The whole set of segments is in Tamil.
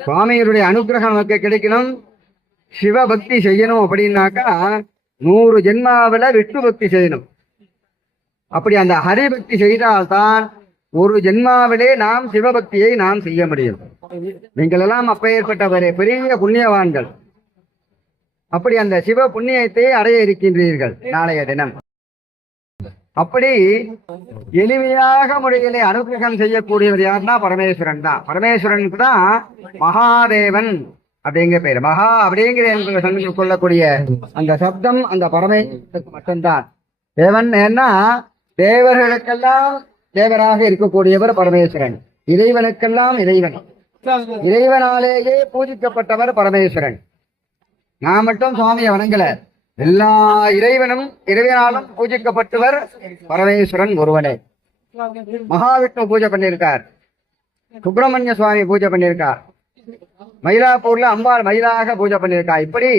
சுவாமிகளுடைய அனுகிரகம் நமக்கு கிடைக்கணும், சிவபக்தி செய்யணும் அப்படின்னாக்கா 100 ஜென்மாவில விஷ்ணு பக்தி செய்யணும். அப்படி அந்த ஹரிபக்தி செய்தால்தான் ஒரு ஜென்மாவிலே நாம் சிவபக்தியை நாம் செய்ய முடியும். நீங்கள் எல்லாம் அப்பேற்பட்ட பெரிய புண்ணியவான்கள். அப்படி அந்த சிவ புண்ணியத்தை அடைய இருக்கின்றீர்கள் நாளைய தினம். அப்படி எளிமையாக முறையிலே அனுகிரகம் செய்யக்கூடியவர் யாருன்னா பரமேஸ்வரன் தான். பரமேஸ்வரனுக்கு தான் மகாதேவன் அப்படிங்கிற பேர். மகா அப்படிங்கிற சொல்லக்கூடிய அந்த சப்தம் அந்த பரமேஸ்வரனுக்கு மட்டும்தான். தேவன் ஏன்னா தேவர்களுக்கெல்லாம் தேவராக இருக்கக்கூடியவர் பரமேஸ்வரன். இறைவனுக்கெல்லாம் இறைவன். இறைவனாலேயே பூஜிக்கப்பட்டவர் பரமேஸ்வரன். நான் மட்டும் சுவாமியை வணங்கல, எல்லா இறைவனாலும் பூஜிக்கப்பட்டவர் பரமேஸ்வரன் ஒருவனே. மகாவிஷ்ணு பூஜை பண்ணியிருக்கார், சுப்பிரமணிய சுவாமி பூஜை பண்ணியிருக்கார், மயிலாப்பூர்ல அம்பாள் மயிலாக பூஜை பண்ணியிருக்கார். இப்படி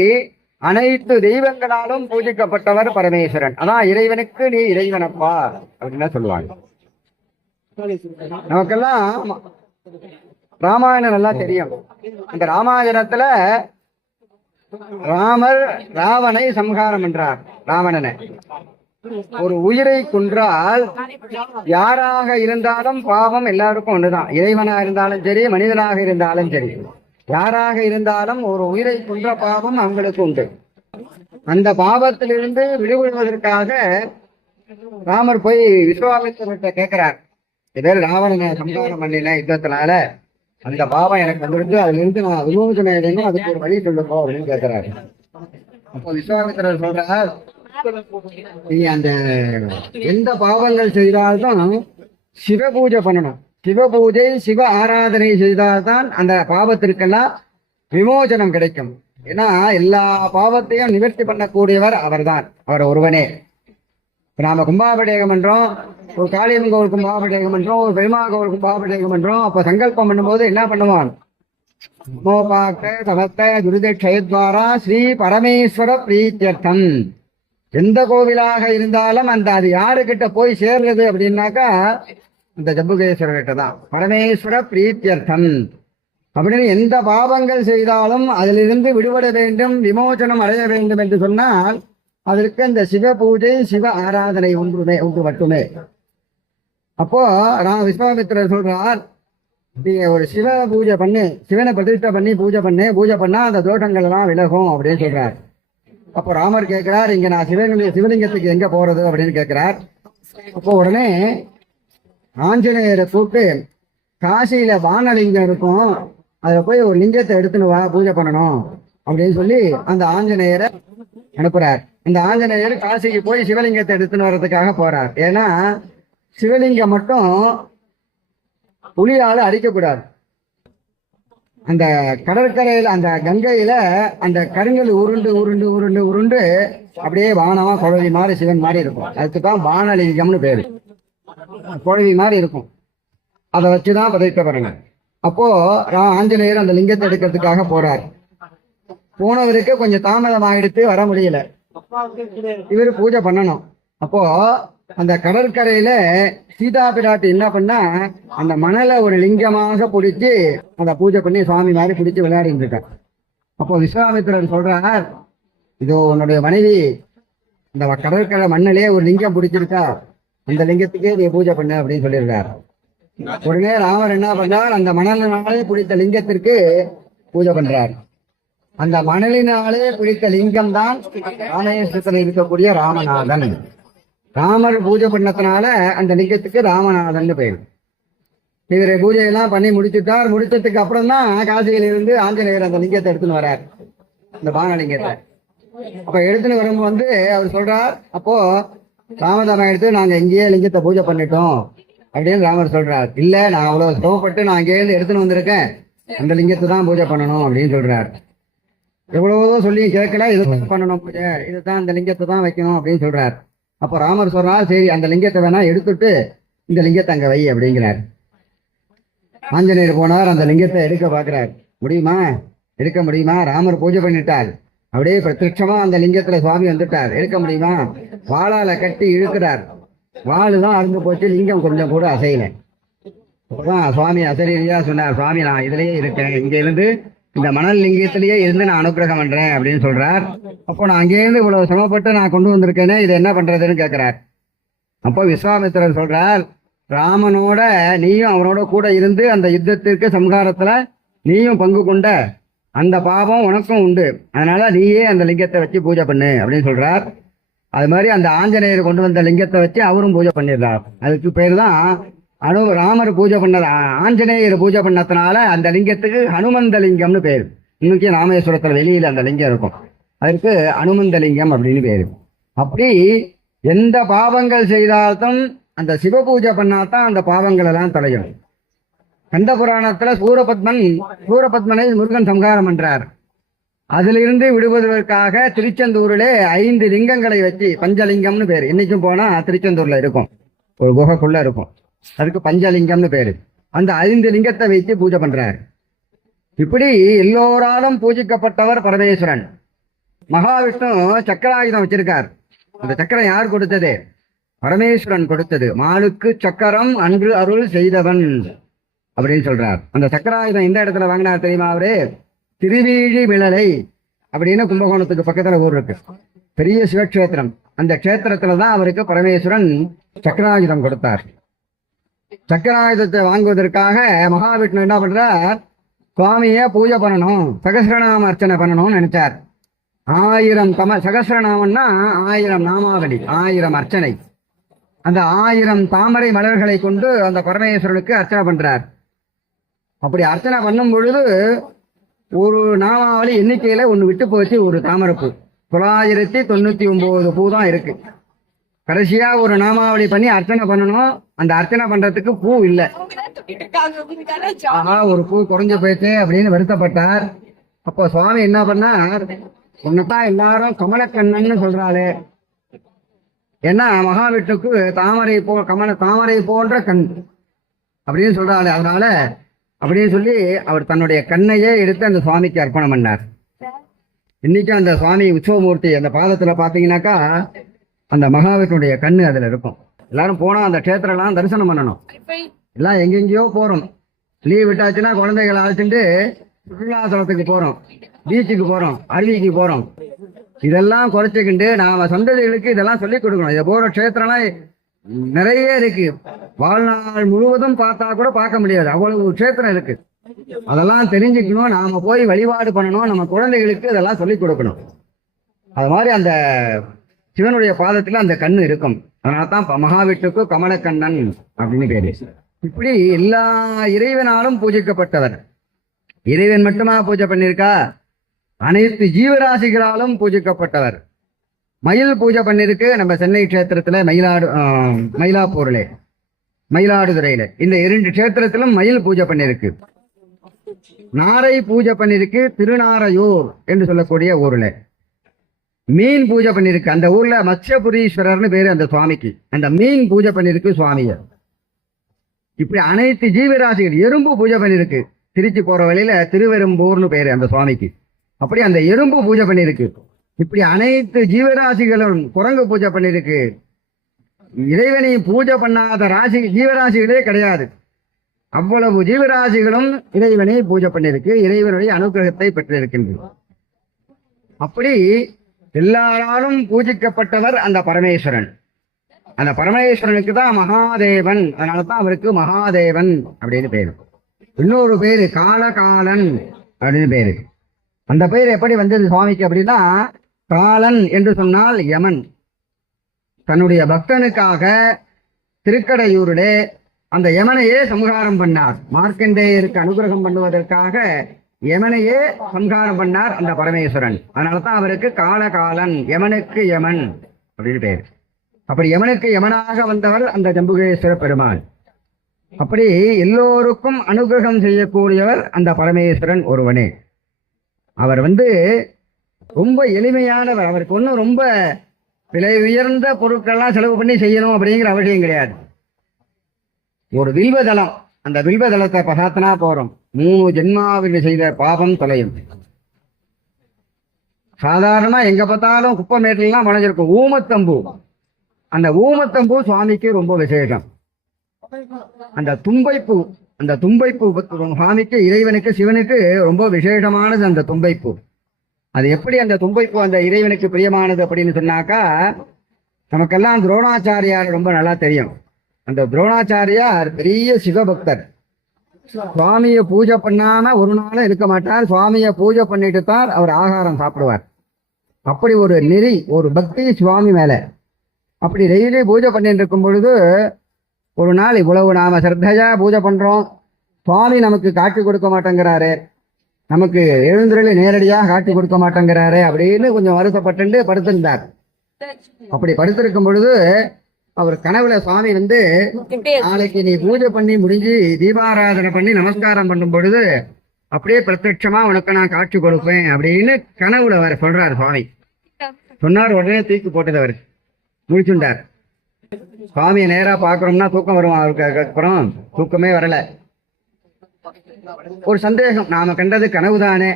அனைத்து தெய்வங்களாலும் பூஜிக்கப்பட்டவர் பரமேஸ்வரன். அதான் இறைவனுக்கு நீ இறைவனப்பா அப்படின்னு சொல்லுவாங்க. நமக்கெல்லாம் ராமாயணம் நல்லா தெரியும். அந்த ராமாயணத்துல ராமர் ராவனை சம்ஹாரம் என்றார். ராவணனை ஒரு உயிரை கொன்றால் யாராக இருந்தாலும் பாவம் எல்லாருக்கும் ஒண்ணுதான். இறைவனா இருந்தாலும் சரி, மனிதனாக இருந்தாலும் சரி, யாராக இருந்தாலும் ஒரு உயிரை கொன்ற பாவம் அவங்களுக்கு உண்டு. அந்த பாவத்திலிருந்து விடுபடுவதற்காக ராமர் போய் விஸ்வாமித்திரர்கிட்ட கேட்கிறார், இதே ராவணனை சம்ஹாரம் பண்ணின யுத்தத்தினால அந்த பாவம் எனக்கு வந்துடுச்சு, அதுல இருந்து நான் விமோசனம் எழுதுங்க, அதுக்கு ஒரு வழி சொல்லுங்க அப்படின்னு கேட்கிறாரு. அப்போ விஸ்வாமித்திரர் சொல்றார், நீ அந்த எந்த பாவங்கள் செய்தால்தான் சிவ பூஜை பண்ணணும். சிவ பூஜை சிவ ஆராதனை செய்தால்தான் அந்த பாவத்திற்கெல்லாம் விமோசனம் கிடைக்கும். ஏன்னா எல்லா பாவத்தையும் நிவர்த்தி பண்ணக்கூடியவர் அவர்தான், அவர் ஒருவனே. நாம கும்பாபிஷேகம் பண்றோம், ஒரு காளியம்மன் கோவில் கும்பாபிஷேகம் பண்றோம், ஒரு பெருமா கோவில் கும்பாபிஷேகம் பண்றோம். அப்ப சங்கல்பம் பண்ணும்போது என்ன பண்ணுவான்? மோபாக்க சமஸ்த குருதேட்சயத்வாரா ஸ்ரீ பரமேஸ்வர பிரீத்தியர்த்தம். எந்த கோவிலாக இருந்தாலும் அந்த அது யாருக்கிட்ட போய் சேர்றது அப்படின்னாக்கா இந்த ஜம்புகேஸ்வரர்கிட்ட தான். பரமேஸ்வர பிரீத்தியர்த்தம் அப்படின்னு எந்த பாவங்கள் செய்தாலும் அதிலிருந்து விடுபட வேண்டும், விமோசனம் அடைய வேண்டும் என்று சொன்னால் அதற்கு அந்த சிவ பூஜை சிவ ஆராதனை ஒன்று மட்டுமே. அப்போ விஸ்வாமித்திரர் சொல்றார், நீங்க ஒரு சிவ பூஜை பண்ணு, சிவனை பிரதிஷ்டை பண்ணி பூஜை பண்ணா அந்த தோஷங்கள் எல்லாம் விலகும் அப்படின்னு சொல்றார். அப்போ ராமர் கேட்கிறார், இங்க நான் சிவலிங்கத்துக்கு எங்க போறது அப்படின்னு கேட்கிறார். அப்போ உடனே ஆஞ்சநேயரை கூப்பிட்டு, காசியில வானலிங்கம் இருக்கும், அதுல போய் ஒரு லிங்கத்தை எடுத்துன்னு வா, பூஜை பண்ணணும் அப்படின்னு சொல்லி அந்த ஆஞ்சநேயரை அனுப்புறார். இந்த ஆஞ்சநேயர் காசிக்கு போய் சிவலிங்கத்தை எடுத்துன்னு வர்றதுக்காக போறார். ஏன்னா சிவலிங்கம் மட்டும் புலியால அடிக்கக்கூடாது. அந்த கடற்கரையில அந்த கங்கையில அந்த கருங்கல் உருண்டு உருண்டு உருண்டு உருண்டு அப்படியே வானமா குழவி மாதிரி சிவன் மாதிரி இருக்கும். அதுக்குதான் வானலிங்கம்னு பேரு. குழவி மாதிரி இருக்கும், அதை வச்சுதான் பிரதிஷ்டை பண்ணுங்க. அப்போ ஆஞ்சநேயர் அந்த லிங்கத்தை எடுக்கிறதுக்காக போறார். போனவருக்கு கொஞ்சம் தாமதம் ஆயிடுத்து, வர முடியல. இவரு பூஜை பண்ணணும். அப்போ அந்த கடற்கரையில சீதா பிராட்டி என்ன பண்ணா, அந்த மணலை ஒரு லிங்கமாக பிடிச்சி அந்த பூஜை பண்ணி சுவாமி மாதிரி பிடிச்சி விளையாடிட்டு இருக்கார். அப்போ விஸ்வாமித்திரர் சொல்றார், இதோ உன்னுடைய மனைவி இந்த கடற்கரை மண்ணிலே ஒரு லிங்கம் பிடிச்சிருக்கா, அந்த லிங்கத்துக்கே நீ பூஜை பண்ணு அப்படின்னு சொல்லியிருக்கார். உடனே ராமர் என்ன பண்ணார், அந்த மணலினாலே பிடித்த லிங்கத்திற்கு பூஜை பண்றார். அந்த மணலினாலே பிடித்த லிங்கம் தான் ராமேஸ்வரத்தில் இருக்கக்கூடிய ராமநாதன். ராமர் பூஜை பண்ணதுனால அந்த லிங்கத்துக்கு ராமநாதன் பெயர். இவரை பூஜையெல்லாம் பண்ணி முடிச்சதுக்கு அப்புறம் தான் காசியிலிருந்து ஆஞ்சநேயர் அந்த லிங்கத்தை எடுத்துன்னு வர்றார், இந்த பானலிங்கத்தை. அப்ப எடுத்துன்னு வரும்போது அவர் சொல்றார், அப்போ ராமதானம் எடுத்து நாங்க இங்கேயே லிங்கத்தை பூஜை பண்ணிட்டோம் அப்படின்னு ராமர் சொல்றார். இல்ல, நான் அவ்வளவு சிரமப்பட்டு நான் அங்கேயிருந்து எடுத்துன்னு வந்திருக்கேன், அந்த லிங்கத்தை தான் பூஜை பண்ணணும் அப்படின்னு சொல்றார். எவ்வளவோ சொல்லி கேட்கல, இது பண்ணணும் பூஜை, இதுதான் அந்த லிங்கத்தை தான் வைக்கணும் அப்படின்னு சொல்றார். அப்போ ராமர் சொல்றார், சரி அந்த லிங்கத்தை வேணா எடுத்துட்டு இந்த லிங்கத்தை அங்க வை அப்படிங்கிறார். ஆஞ்சநேயர் போனார், அந்த லிங்கத்தை எடுக்க பாக்குறார். எடுக்க முடியுமா? ராமர் பூஜை பண்ணிட்டார், அப்படியே பிரத்யட்சமா அந்த லிங்கத்துல சுவாமி வந்துட்டார், எடுக்க முடியுமா? வாளால கட்டி இழுக்கிறார், வாளுதான் அறுந்து போச்சு, லிங்கம் கொஞ்சம் கூட அசையல. அப்பதான் சுவாமி அசரீரியா சொன்னார், சுவாமி நான் இதுலயே இருக்கேன், இங்க இருந்து இந்த மணல் லிங்கத்திலேயே இருந்து நான் அனுக்கிரகம் பண்றேன் அப்படின்னு சொல்றார். அப்போ நான் அங்கேருந்து இவ்வளவு சிரமப்பட்டு நான் கொண்டு வந்திருக்கேனே, இதை என்ன பண்றதுன்னு கேட்கிறார். அப்போ விஸ்வாமித்திரர் சொல்றார், ராமனோட நீயும் அவனோட கூட இருந்து அந்த யுத்தத்திற்கு சம்ஹாரத்துல நீயும் பங்கு கொண்ட அந்த பாவம் உனக்கும் உண்டு, அதனால நீயே அந்த லிங்கத்தை வச்சு பூஜை பண்ணு அப்படின்னு சொல்றார். அது மாதிரி அந்த ஆஞ்சநேயர் கொண்டு வந்த லிங்கத்தை வச்சு அவரும் பூஜை பண்ணிடுறார். அதுக்கு பேர் தான் ராமர் பூஜை பண்ணது, ஆஞ்சநேயர் பூஜை பண்ணதுனால அந்த லிங்கத்துக்கு ஹனுமந்த லிங்கம்னு பேர். இன்னைக்கு ராமேஸ்வரத்துல வெளியில அந்த லிங்கம் இருக்கும், அதற்கு அனுமந்த லிங்கம் அப்படின்னு பேரு. அப்படி எந்த பாவங்கள் செய்தாலும் அந்த சிவ பூஜை பண்ணாதான் அந்த பாவங்கள் எல்லாம் தொலையும். கந்த புராணத்துல சூரபத்மனை முருகன் சம்ஹாரம் பண்றார். அதிலிருந்து விடுவதற்காக திருச்செந்தூரிலே 5 லிங்கங்களை வச்சு, பஞ்சலிங்கம்னு பேரு, இன்னைக்கும் போனா திருச்செந்தூர்ல இருக்கும், ஒரு குகைக்குள்ள இருக்கும், அதுக்கு பஞ்சலிங்கம்னு பேரு. அந்த 5 லிங்கத்தை வைத்து பூஜை பண்றார். இப்படி எல்லோராலும் பூஜிக்கப்பட்டவர் பரமேஸ்வரன். மகாவிஷ்ணு சக்கராயுதம் வச்சிருக்கார். அந்த சக்கரம் யார் கொடுத்தது? பரமேஸ்வரன் கொடுத்தது. மாலுக்கு சக்கரம் அன்று அருள் செய்தவன் அப்படின்னு சொல்றார். அந்த சக்கராயுதம் எந்த இடத்துல வாங்கினார் தெரியுமா? அவரு திருவீழி மிளலை அப்படின்னு கும்பகோணத்துக்கு பக்கத்துல ஊர் இருக்கு, பெரிய சிவக்ஷேத்திரம். அந்த கஷேத்திரத்துலதான் அவருக்கு பரமேஸ்வரன் சக்கராயுதம் கொடுத்தார். சக்கராயுதத்தை வாங்குவதற்காக மகாவிஷ்ணு என்ன பண்றார்? சுவாமிய பூஜை பண்ணணும், சகசிரநாம அர்ச்சனை பண்ணணும்னு நினைச்சார். 1000 சகசிரநாமம்னா 1000 நாமாவளி, 1000 அர்ச்சனை. அந்த 1000 தாமரை மலர்களை கொண்டு அந்த பரமேஸ்வரனுக்கு அர்ச்சனை பண்றார். அப்படி அர்ச்சனை பண்ணும் பொழுது ஒரு நாமாவளி எண்ணிக்கையில ஒண்ணு விட்டு போச்சு, ஒரு தாமரைப்பூ. 999 பூ தான் இருக்கு. கடைசியா ஒரு நாமாவளி பண்ணி அர்ச்சனை பண்ணணும், அந்த அர்ச்சனை பண்றதுக்கு பூ இல்லை. ஆஹா, ஒரு பூ குறைஞ்சு போயிட்டு அப்படின்னு வருத்தப்பட்டார். அப்போ சுவாமி என்ன பண்ணார்? உன்னதான் எல்லாரும் கமலக்கண்ணன்னு சொல்றாளே, ஏன்னா மகாவிஷ்ணுக்கு தாமரை போன்ற கண் அப்படின்னு சொல்றாளே, அதனால அப்படின்னு சொல்லி அவர் தன்னுடைய கண்ணையே எடுத்து அந்த சுவாமிக்கு அர்ப்பணம் பண்ணார். இன்னைக்கும் அந்த சுவாமி உற்சவமூர்த்தி அந்த பாதத்துல பாத்தீங்கன்னாக்கா அந்த மகாவிஷ்ணுடைய கண்ணு அதுல இருக்கும். எல்லாரும் போனா அந்த க்ஷேத்திரம்லாம் தரிசனம் பண்ணணும். எல்லாம் எங்கெங்கயோ போறோம், லீவ் விட்டாச்சுன்னா குழந்தைகளை அழைச்சிட்டு சுற்றுலாத்தலத்துக்கு போறோம், பீச்சுக்கு போறோம், அருவிக்கு போறோம். இதெல்லாம் குறைச்சிக்கிண்டு நாம சந்ததிகளுக்கு இதெல்லாம் சொல்லிக் கொடுக்கணும். இதை போற க்ஷேத்திரம்லாம் நிறைய இருக்கு, வாழ்நாள் முழுவதும் பார்த்தா கூட பார்க்க முடியாது, அவ்வளவு க்ஷேத்திரம் இருக்கு. அதெல்லாம் தெரிஞ்சுக்கணும், நாம போய் வழிபாடு பண்ணணும், நம்ம குழந்தைகளுக்கு இதெல்லாம் சொல்லிக் கொடுக்கணும். அது மாதிரி அந்த சிவனுடைய பாதத்துல அந்த கண்ணு இருக்கும். அதனால்தான் மகாவிஷ்ணுக்கு கமலக்கண்ணன் அப்படின்னு பேரு. இப்படி எல்லா இறைவனாலும் பூஜிக்கப்பட்டவர். இறைவன் மட்டுமா பூஜை பண்ணியிருக்கா? அனைத்து ஜீவராசிகளாலும் பூஜிக்கப்பட்டவர். மயில் பூஜை பண்ணிருக்கு நம்ம சென்னை க்ஷேத்திரத்துல, மயிலாப்பூர்ல, மயிலாடுதுறையில, இந்த 2 க்ஷேத்திரத்திலும் மயில் பூஜை பண்ணிருக்கு. நாரை பூஜை பண்ணிருக்கு திருநாரையூர் என்று சொல்லக்கூடிய ஊர்ல. மீன் பூஜை பண்ணிருக்கு, அந்த ஊர்ல மத்ஸ்யபுரீஸ்வரர்னு பேரு அந்த சுவாமிக்கு. அந்த மீன் பூஜை பண்ணிருக்கு சுவாமிய. இப்படி அனைத்து ஜீவராசிகள், எறும்பு பூஜை பண்ணிருக்கு, திருச்சி போற வழியில திருவெரும்பூர்னு பேரு அந்த சுவாமிக்கு. அப்படி அந்த எறும்பு பூஜை பண்ணிருக்கு. இப்படி அனைத்து ஜீவராசிகளும், குரங்கு பூஜை பண்ணிருக்கு. இறைவனை பூஜை பண்ணாத ஜீவராசிகளே கிடையாது. அவ்வளவு ஜீவராசிகளும் இறைவனை பூஜை பண்ணிருக்கு, இறைவனுடைய அனுகிரகத்தை பெற்றிருக்கின்றது. அப்படி எல்லாராலும் பூஜிக்கப்பட்டவர் அந்த பரமேஸ்வரன். அந்த பரமேஸ்வரனுக்கு தான் மகாதேவன், அதனாலதான் அவருக்கு மகாதேவன் அப்படின்னு பேரு. இன்னொரு பேரு காலகாலன் அப்படின்னு பேரு. அந்த பேர் எப்படி வந்தது சுவாமிக்கு அப்படின்னா, காலன் என்று சொன்னால் யமன். தன்னுடைய பக்தனுக்காக திருக்கடையூரிலே அந்த யமனையே சம்ஹாரம் பண்ணார். மார்க்கண்டேயருக்கு அனுகிரகம் பண்ணுவதற்காக யமனையே சம்ஹாரம் பண்ணார் அந்த பரமேஸ்வரன். அதனாலதான் அவருக்கு காலகாலன், யமனுக்கு யமன் அப்படின்னு பேர். அப்படி யமனுக்கு யமனாக வந்தவர் அந்த ஜம்புகேஸ்வர பெருமாள். அப்படி எல்லோருக்கும் அனுகிரகம் செய்யக்கூடியவர் அந்த பரமேஸ்வரன் ஒருவனே. அவர் ரொம்ப எளிமையானவர். அவருக்கு ஒன்றும் ரொம்ப விலை உயர்ந்த பொருட்கள்லாம் செலவு பண்ணி செய்யணும் அப்படிங்கிற அவசியம் கிடையாது. ஒரு வில்வதளம், அந்த வில்வதளத்தை பசாத்தனா போறோம், 3 ஜென்மாவில் செய்த பாபம் தொலையும். சாதாரணமா எங்க பார்த்தாலும் குப்பமேட்டெல்லாம் வளைஞ்சிருக்கும் ஊமத்தம்பூ. அந்த ஊமத்தம்பூ சுவாமிக்கு ரொம்ப விசேஷம். அந்த தும்பைப்பூ, அந்த தும்பைப்பூ சுவாமிக்கு, இறைவனுக்கு, சிவனுக்கு ரொம்ப விசேஷமானது அந்த தும்பைப்பூ. அது எப்படி அந்த தும்பைப்பூ அந்த இறைவனுக்கு பிரியமானது அப்படின்னு சொன்னாக்கா, நமக்கெல்லாம் துரோணாச்சாரியார் ரொம்ப நல்லா தெரியும். அந்த துரோணாச்சாரியார் பெரிய சிவபக்தர். சுவாமியை பூஜை பண்ணாம ஒரு நாளும் இருக்க மாட்டார். சுவாமியை பூஜை பண்ணிட்டு தான் அவர் ஆகாரம் சாப்பிடுவார். அப்படி ஒரு நெறி, ஒரு பக்தி சுவாமி மேல. அப்படி டெய்லி பூஜை பண்ணிட்டு இருக்கும் பொழுது ஒரு நாள், இவ்வளவு நாம சிரத்தையா பூஜை பண்றோம், சுவாமி நமக்கு காட்சி கொடுக்க மாட்டேங்கிறாரு, நமக்கு எழுந்துருளி நேரடியாக காட்சி கொடுக்க மாட்டேங்கிறாரு அப்படின்னு கொஞ்சம் வருத்தப்பட்டு படுத்திருந்தார். அப்படி படுத்திருக்கும் பொழுது அவர் கனவுல சுவாமி வந்து, நாளைக்கு நீ பூஜை பண்ணி முடிஞ்சு தீபாராதனை பண்ணி நமஸ்காரம் பண்ணும் பொழுது அப்படியே பிரத்யட்சமா உனக்கு நான் காட்சி கொடுப்பேன் அப்படின்னு கனவுல வர சொல்றாரு சுவாமி. சொன்னார். உடனே தூக்கி போட்டது அவர் முடிச்சுட்டார். சுவாமியை நேரா பாக்குறோம்னா தூக்கம் வரும். அவருக்கு அப்புறம் தூக்கமே வரல. ஒரு சந்தேகம், நாம கண்டது கனவுதானே,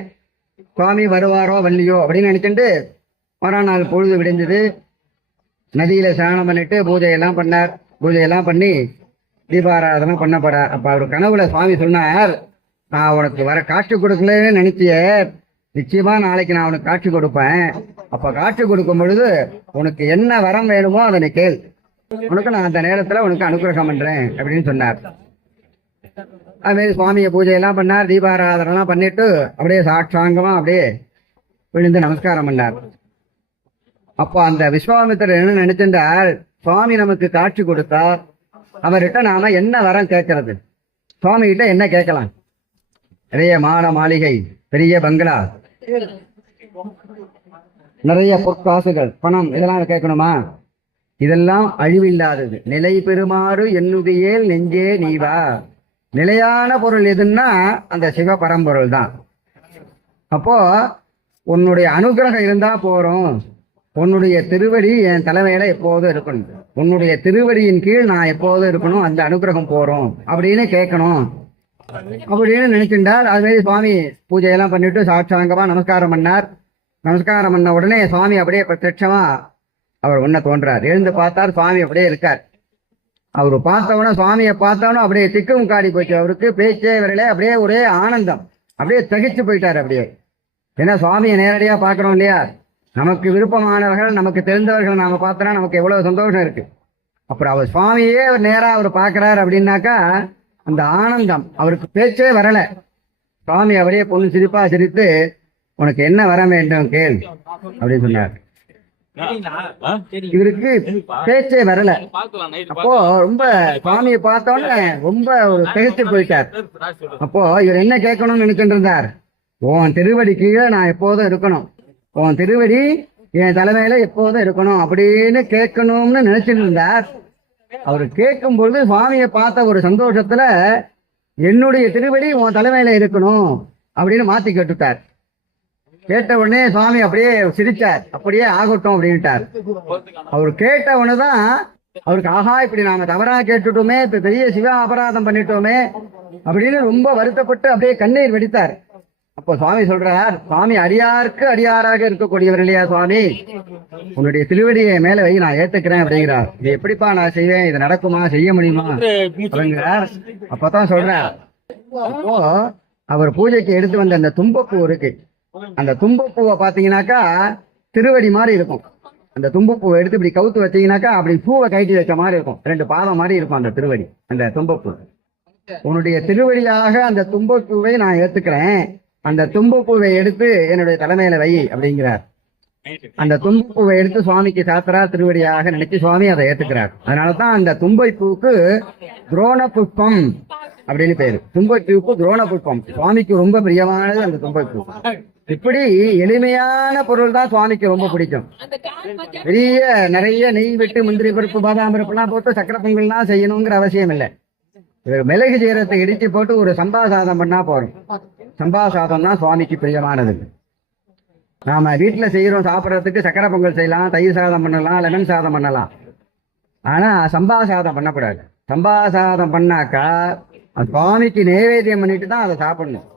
சுவாமி வருவாரோ வரலையோ அப்படின்னு நினைச்சுட்டு மறுநாள் பொழுது விடிஞ்சது. நதியில ஸ்நானம் பண்ணிட்டு பூஜையெல்லாம் பண்ணார். பூஜையெல்லாம் பண்ணி தீபாராதனை பண்ணப்பட. அப்ப அவர் கனவுல சுவாமி சொன்னார், நான் உனக்கு வர காட்சி கொடுக்கலன்னு நினைச்சிய, நிச்சயமா நாளைக்கு நான் உனக்கு காட்சி கொடுப்பேன். அப்ப காட்சி கொடுக்கும் பொழுது உனக்கு என்ன வரம் வேணுமோ அதை நீ கேள், உனக்கு நான் அந்த நேரத்துல உனக்கு அனுகிரகம் பண்றேன் அப்படின்னு சொன்னார். அதுமாரி சுவாமியை பூஜையெல்லாம் பண்ணார். தீபாராதனைலாம் பண்ணிட்டு அப்படியே சாட்சாங்கமா அப்படியே விழுந்து நமஸ்காரம் பண்ணார். அப்போ அந்த விஸ்வாமித்திரர் என்ன நினைச்சிருந்தார், சுவாமி நமக்கு காட்சி கொடுத்தா அவர்கிட்ட நாம என்ன வரம் கேட்கறது, சுவாமி கிட்ட என்ன கேட்கலாம், நிறைய மாட மாளிகை, பெரிய பங்களா, நிறைய பொற்காசுகள், பணம், இதெல்லாம் கேட்கணுமா? இதெல்லாம் அழிவில்லாதது. நிலை பெறுமாறு என்னுடையேல் நெஞ்சே நீவா. நிலையான பொருள் எதுன்னா அந்த சிவ பரம்பொருள் தான். அப்போ உன்னுடைய அனுகிரகம் இருந்தா போறோம், உன்னுடைய திருவடி என் தலைமையில எப்போதும் இருக்கணும், உன்னுடைய திருவடியின் கீழ் நான் எப்போதும் இருக்கணும், அந்த அனுகிரகம் போறோம் அப்படின்னு கேட்கணும் அப்படின்னு நினைச்சிருந்தார். அதுமாரி சுவாமி பூஜையெல்லாம் பண்ணிட்டு சாட்சாங்கமா நமஸ்காரம் பண்ணார். நமஸ்காரம் பண்ண உடனே சுவாமி அப்படியே பிரத்யட்சமா அவர் ஒன்ன தோன்றார். எழுந்து பார்த்தார், சுவாமி அப்படியே இருக்கார். அவரு பார்த்தவன, சுவாமியை பார்த்தவனும் அப்படியே திக்கும் காடி போயிட்டு, அவருக்கு பேச்சே வரல, அப்படியே ஒரே ஆனந்தம், அப்படியே தகிச்சு போயிட்டார் அப்படியே. ஏன்னா சுவாமியை நேரடியா பார்க்கறோம் இல்லையா, நமக்கு விருப்பமானவர்கள், நமக்கு தெரிந்தவர்கள் நாம பார்த்தோன்னா நமக்கு எவ்வளவு சந்தோஷம் இருக்கு. அப்புறம் அவர் சுவாமியே அவர் நேரா அவர் பார்க்கிறார் அப்படின்னாக்கா அந்த ஆனந்தம், அவருக்கு பேச்சே வரல. சுவாமி அப்படியே பொண்ணு சிரிப்பா சிரித்து, உனக்கு என்ன வர வேண்டும் கேள் அப்படின்னு சொன்னார். இவருக்கு பேச்சே வரல. அப்போ ரொம்ப சுவாமியை பார்த்தோன்னே ரொம்ப ஒரு திகைச்சு போயிட்டார். அப்போ இவர் என்ன கேட்கணும்னு நினைச்சுட்டு இருந்தார், உன் திருவடி கீழே நான் எப்போதும் இருக்கணும், உன் திருவடி என் தலைமையில எப்போதும் இருக்கணும் அப்படின்னு கேட்கணும்னு நினைச்சிட்டு இருந்தார். அவர் கேட்கும் பொழுது சுவாமியை பார்த்த ஒரு சந்தோஷத்துல, என்னுடைய திருவடி உன் தலைமையில இருக்கணும் அப்படின்னு மாத்தி கேட்டுட்டார். கேட்ட உடனே சுவாமி அப்படியே சிரிச்சார். அப்படியே ஆகட்டும் அப்படின்ட்டார். அவர் கேட்ட உடனேதான் அவருக்கு, ஆஹா இப்படி நாம தவறா கேட்டுட்டோமே, இப்ப பெரிய சிவ அபராதம் பண்ணிட்டோமே அப்படின்னு ரொம்ப வருத்தப்பட்டு அப்படியே கண்ணீர் வெடித்தார். அப்போ சுவாமி சொல்றார், சுவாமி அடியாருக்கு அடியாராக இருக்கக்கூடியவர் இல்லையா சுவாமி, உன்னுடைய திருவடியை மேல வை, நான் ஏத்துக்கிறேன் அப்படிங்கிறார். இது எப்படிப்பா நான் செய்வேன், இது நடக்குமா, செய்ய முடியுமா அப்படிங்கிறார். அப்பதான் சொல்றார், அப்போ அவர் பூஜைக்கு எடுத்து வந்த அந்த தும்பப்பூ இருக்கு, அந்த தும்பப்பூவை பாத்தீங்கன்னாக்கா திருவடி மாதிரி இருக்கும். அந்த தும்பப்பூவை எடுத்து இப்படி கவுத்து வச்சீங்கன்னாக்கா அப்படி பூவை கட்டி வச்ச மாதிரி இருக்கும், 2 பாதம் மாதிரி இருக்கும் அந்த திருவடி, அந்த தும்பப்பூ. உன்னுடைய திருவடியாக அந்த தும்பப்பூவை நான் ஏத்துக்கிறேன், அந்த தும்பப்பூவை எடுத்து என்னுடைய தலைமையில வை அப்படிங்கிறார். அந்த தும்பப்பூவை எடுத்து சுவாமிக்கு சாத்திரா திருவடியாக நினைச்சு சுவாமி அதை ஏத்துக்கிறார். அதனாலதான் அந்த தும்பைப்பூக்கு துரோண புஷ்பம் அப்படின்னு பேரு. தும்பைப்பூக்கு துரோண புஷ்பம், சுவாமிக்கு ரொம்ப பிரியமானது அந்த தும்பைப்பூ. இப்படி எளிமையான பொருள் தான் சுவாமிக்கு ரொம்ப பிடிக்கும். பெரிய நிறைய நெய் விட்டு முந்திரி பருப்பு பாதாம் பருப்பு எல்லாம் போட்டு சக்கரை பொங்கல்லாம் செய்யணுங்கிற அவசியம் இல்லை. மிளகு ஜீரத்தை இடிச்சு போட்டு ஒரு சம்பா சாதம் பண்ணா போறோம். சம்பா சாதம் தான் சுவாமிக்கு பிரியமானது. நாம வீட்டுல செய்யறோம் சாப்பிட்றதுக்கு, சக்கரை பொங்கல் செய்யலாம், தயிர் சாதம் பண்ணலாம், லெமன் சாதம் பண்ணலாம். ஆனா சம்பா சாதம் பண்ணக்கூடாது. சம்பா சாதம் பண்ணாக்கா சுவாமிக்கு நைவேத்தியம் பண்ணிட்டு தான் அதை சாப்பிடணும்.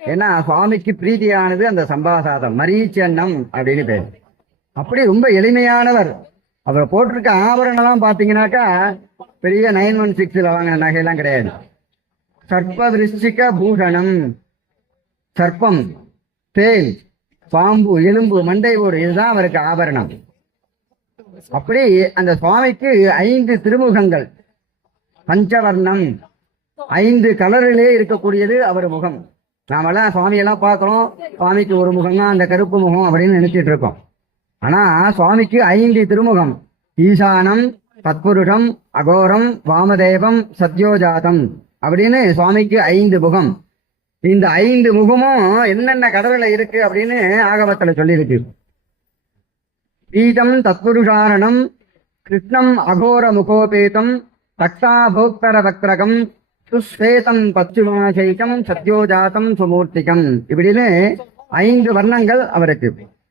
ஏன்னா சுவாமிக்கு பிரீதியானது அந்த சம்பா சாதம், மரீச்சன்னம் அப்படின்னு பேர். அப்படி ரொம்ப எளிமையானவர். அவர் போட்டிருக்க ஆபரணம்லாம் பாத்தீங்கன்னாக்கா பெரிய 916 வாங்கின நகையெல்லாம் கிடையாது. சர்ப்ப விருச்சிக பூஷணம், சர்ப்பம், தேல், பாம்பு, எலும்பு, மண்டை ஓடு, இதுதான் அவருக்கு ஆபரணம். அப்படி அந்த சுவாமிக்கு 5 திருமுகங்கள், பஞ்சவர்ணம், 5 கலரிலே இருக்கக்கூடியது அவர் முகம். நாமெல்லாம் சுவாமியெல்லாம் பார்க்கிறோம், சுவாமிக்கு ஒரு முகம் தான் அந்த கருப்பு முகம் அப்படின்னு நினைச்சிட்டு இருக்கோம். ஆனா சுவாமிக்கு 5 திருமுகம். ஈசானம், தத்புருஷம், அகோரம், வாமதேவம், சத்யோஜாதம் அப்படின்னு சுவாமிக்கு 5 முகம். இந்த 5 முகமும் என்னென்ன கடவுள இருக்கு அப்படின்னு ஆகமத்துல சொல்லியிருக்கு. பீஜம் தத்புருஷாரணம், கிருஷ்ணம் அகோர முகோபேதம், தக்ஷா போக்தர வக்ரகம், சுஸ்வேதம் பச்சுமாசைக்கம், சத்யோஜாதம் சுமூர்த்திகம், இப்படின்னு 5 வர்ணங்கள் அவருக்கு.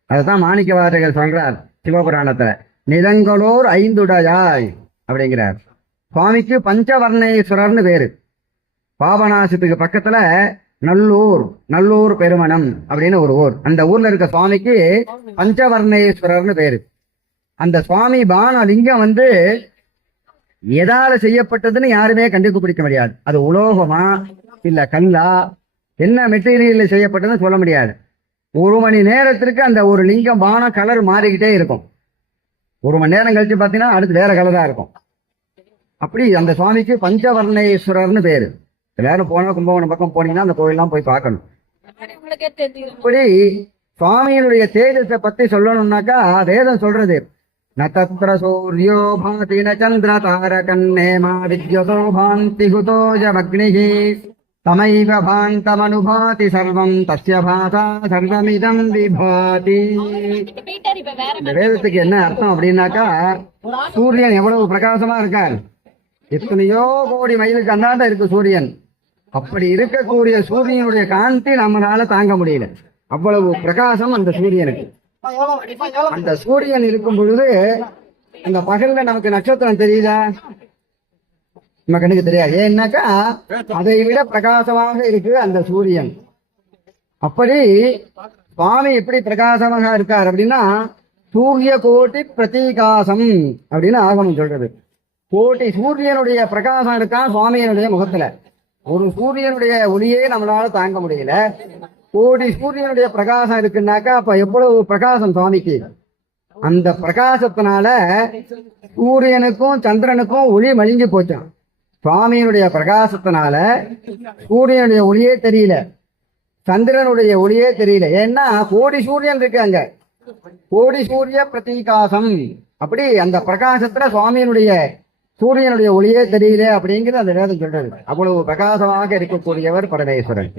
அதுதான் மாணிக்கவாசகர் சொல்றார் சிவபுராணத்துல, நிறங்களோர் 5 அப்படிங்கிறார். சுவாமிக்கு பஞ்சவர்ணேஸ்வரர்னு பேரு. பாபநாசத்துக்கு பக்கத்துல நல்லூர் பெருமணம் அப்படின்னு ஒரு ஊர். அந்த ஊர்ல இருக்க சுவாமிக்கு பஞ்சவர்ணேஸ்வரர்னு பேரு. அந்த சுவாமி பான லிங்கம் எதால செய்யப்பட்டதுன்னு யாருமே கண்டுபிடிக்க முடியாது. அது உலோகமா இல்ல கல்லா, என்ன மெட்டீரியல் செய்யப்பட்டதுன்னு சொல்ல முடியாது. 1 மணி நேரத்திற்கு அந்த ஒரு லிங்கம் பானம் கலர் மாறிக்கிட்டே இருக்கும். 1 மணி நேரம் கழிச்சு பார்த்தீங்கன்னா அடுத்து வேற கலரா இருக்கும். அப்படி அந்த சுவாமிக்கு பஞ்சவர்ணேஸ்வரர்னு பேரு. எல்லாரும் போனா கும்பகோணம் பக்கம் போனீங்கன்னா அந்த கோயிலாம் போய் பார்க்கணும். இப்படி சுவாமியினுடைய தேஜஸை பத்தி சொல்லணும்னாக்கா வேதம் சொல்றது, நதத்ர சூர்யோ பாதி ந சந்திர தாரகன்னேமா வித்யுதோ பாந்தி ஹுதோஜமக்னிஹி தமைவ பாந்தமனுபாதி சர்வம் தஸ்ய பாதா சர்வமிதம் விபாதி. இந்த வேதத்துக்கு என்ன அர்த்தம் அப்படின்னாக்கா, சூரியன் எவ்வளவு பிரகாசமா இருக்கார், எத்தனையோ கோடி மைலுக்கு அந்தாண்ட இருக்கு சூரியன். அப்படி இருக்கக்கூடிய சூரியனுடைய காந்தி நம்மளால தாங்க முடியல, அவ்வளவு பிரகாசம் அந்த சூரியனுக்கு. அந்த சூரியன் இருக்கும் பொழுது அந்த பகல்ல நமக்கு நட்சத்திரம் தெரியுதா? நம்ம கண்ணுக்கு தெரியாது. ஏன்னாக்கா அதை விட பிரகாசமாக இருக்கு அந்த சூரியன். அப்படி சுவாமி எப்படி பிரகாசமாக இருக்கார் அப்படின்னா, சூரிய கோட்டி பிரதீகாசம் அப்படின்னு ஆகமம் சொல்றது. கோட்டி சூரியனுடைய பிரகாசம் இருக்கா சுவாமியினுடைய முகத்துல. ஒரு சூரியனுடைய ஒளியே நம்மளால தாங்க முடியல, கோடி சூரியனுடைய பிரகாசம் இருக்குன்னாக்கா அப்ப எவ்வளவு பிரகாசம் சுவாமிக்கு. அந்த பிரகாசத்தினால சூரியனுக்கும் சந்திரனுக்கும் ஒளி மழுங்கி போச்சான். சுவாமியினுடைய பிரகாசத்தினால சூரியனுடைய ஒளியே தெரியல, சந்திரனுடைய ஒளியே தெரியல. ஏன்னா கோடி சூரியன் இருக்கு அங்க, கோடி சூரிய பிரதீகாசம். அப்படி அந்த பிரகாசத்துல சுவாமியினுடைய சூரியனுடைய ஒளியே தெரியல அப்படிங்கிறது அந்த வேதம் சொல்றது. அவ்வளவு பிரகாசமாக இருக்கக்கூடியவர் பரமேஸ்வரன்.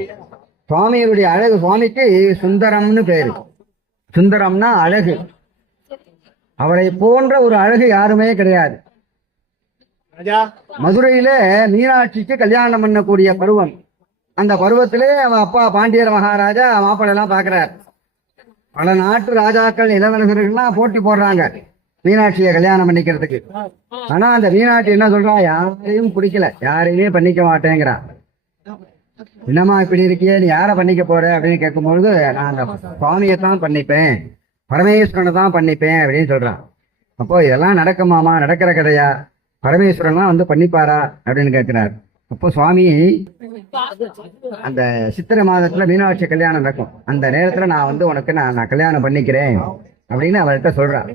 சுவாமியினுடைய அழகு, சுவாமிக்கு சுந்தரம்னு பேரு. சுந்தரம்னா அழகு. அவரை போன்ற ஒரு அழகு யாருமே கிடையாது. மதுரையில மீனாட்சிக்கு கல்யாணம் பண்ணக்கூடிய பருவம். அந்த பருவத்திலே அவன் அப்பா பாண்டியர் மகாராஜா மாப்பிள்ளை எல்லாம் பாக்குறார். பல நாட்டு ராஜாக்கள் இளவரசர்கள்லாம் போட்டி போடுறாங்க மீனாட்சியை கல்யாணம் பண்ணிக்கிறதுக்கு. ஆனா அந்த மீனாட்சி என்ன சொல்றா, யாரையும் பிடிக்கல, யாரையுமே பண்ணிக்க மாட்டேங்கிறா. என்னம்மா இப்படி இருக்கியே, நீ யாரை பண்ணிக்க போற அப்படின்னு கேட்கும்பொழுது, நான் அந்த சுவாமியைத்தான் பண்ணிப்பேன், பரமேஸ்வரனை தான் பண்ணிப்பேன் அப்படின்னு சொல்றான். அப்போ இதெல்லாம் நடக்குமாமா, நடக்கிற கதையா, பரமேஸ்வரன்லாம் பண்ணிப்பாரா அப்படின்னு கேட்கிறார். அப்போ சுவாமி அந்த சித்திரை மாதத்துல மீனாட்சி கல்யாணம் நடக்கும். அந்த நேரத்துல நான் உனக்கு நான் கல்யாணம் பண்ணிக்கிறேன் அப்படின்னு அவர்கிட்ட சொல்றார்.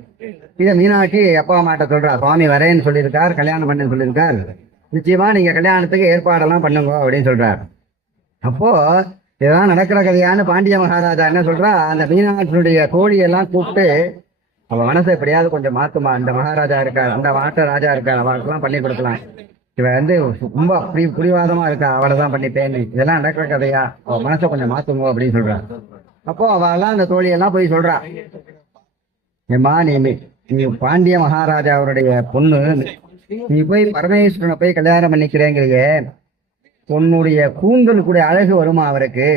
இதை மீனாட்சி அப்பா அம்மாட்ட சொல்றா, சுவாமி வரேன்னு சொல்லியிருக்கார், கல்யாணம் பண்ணு சொல்லியிருக்கார், நிச்சயமா நீங்க கல்யாணத்துக்கு ஏற்பாடெல்லாம் பண்ணுங்க அப்படின்னு சொல்றார். அப்போ இதெல்லாம் நடக்கிற கதையான்னு பாண்டிய மகாராஜா என்ன சொல்றா, அந்த மீனாட்சியுடைய தோழியெல்லாம் கூப்பிட்டு அவ மனசை எப்படியாவது கொஞ்சம் மாத்துமா, அந்த மகாராஜா இருக்கார், அந்த மாட்ட ராஜா இருக்கார், அவளுக்கெல்லாம் பண்ணி கொடுக்கலாம், இவ ரொம்ப புரிவாதமா இருக்கா, அவளை தான் பண்ணிப்பேன்னு, இதெல்லாம் நடக்கிற கதையா, அவ மனசை கொஞ்சம் மாத்துங்க அப்படின்னு சொல்றா. அப்போ அவெல்லாம் அந்த தோழியெல்லாம் போய் சொல்றா, ஏம்மா நீ பாண்டிய மகாராஜா அவருடைய பொண்ணு, நீ போய் பரமேஸ்வரனை போய் கல்யாணம் பண்ணிக்கிறேங்கிறீங்க, உன்னுடைய கூந்தலுக்குடைய அழகு வருமா அவருக்கு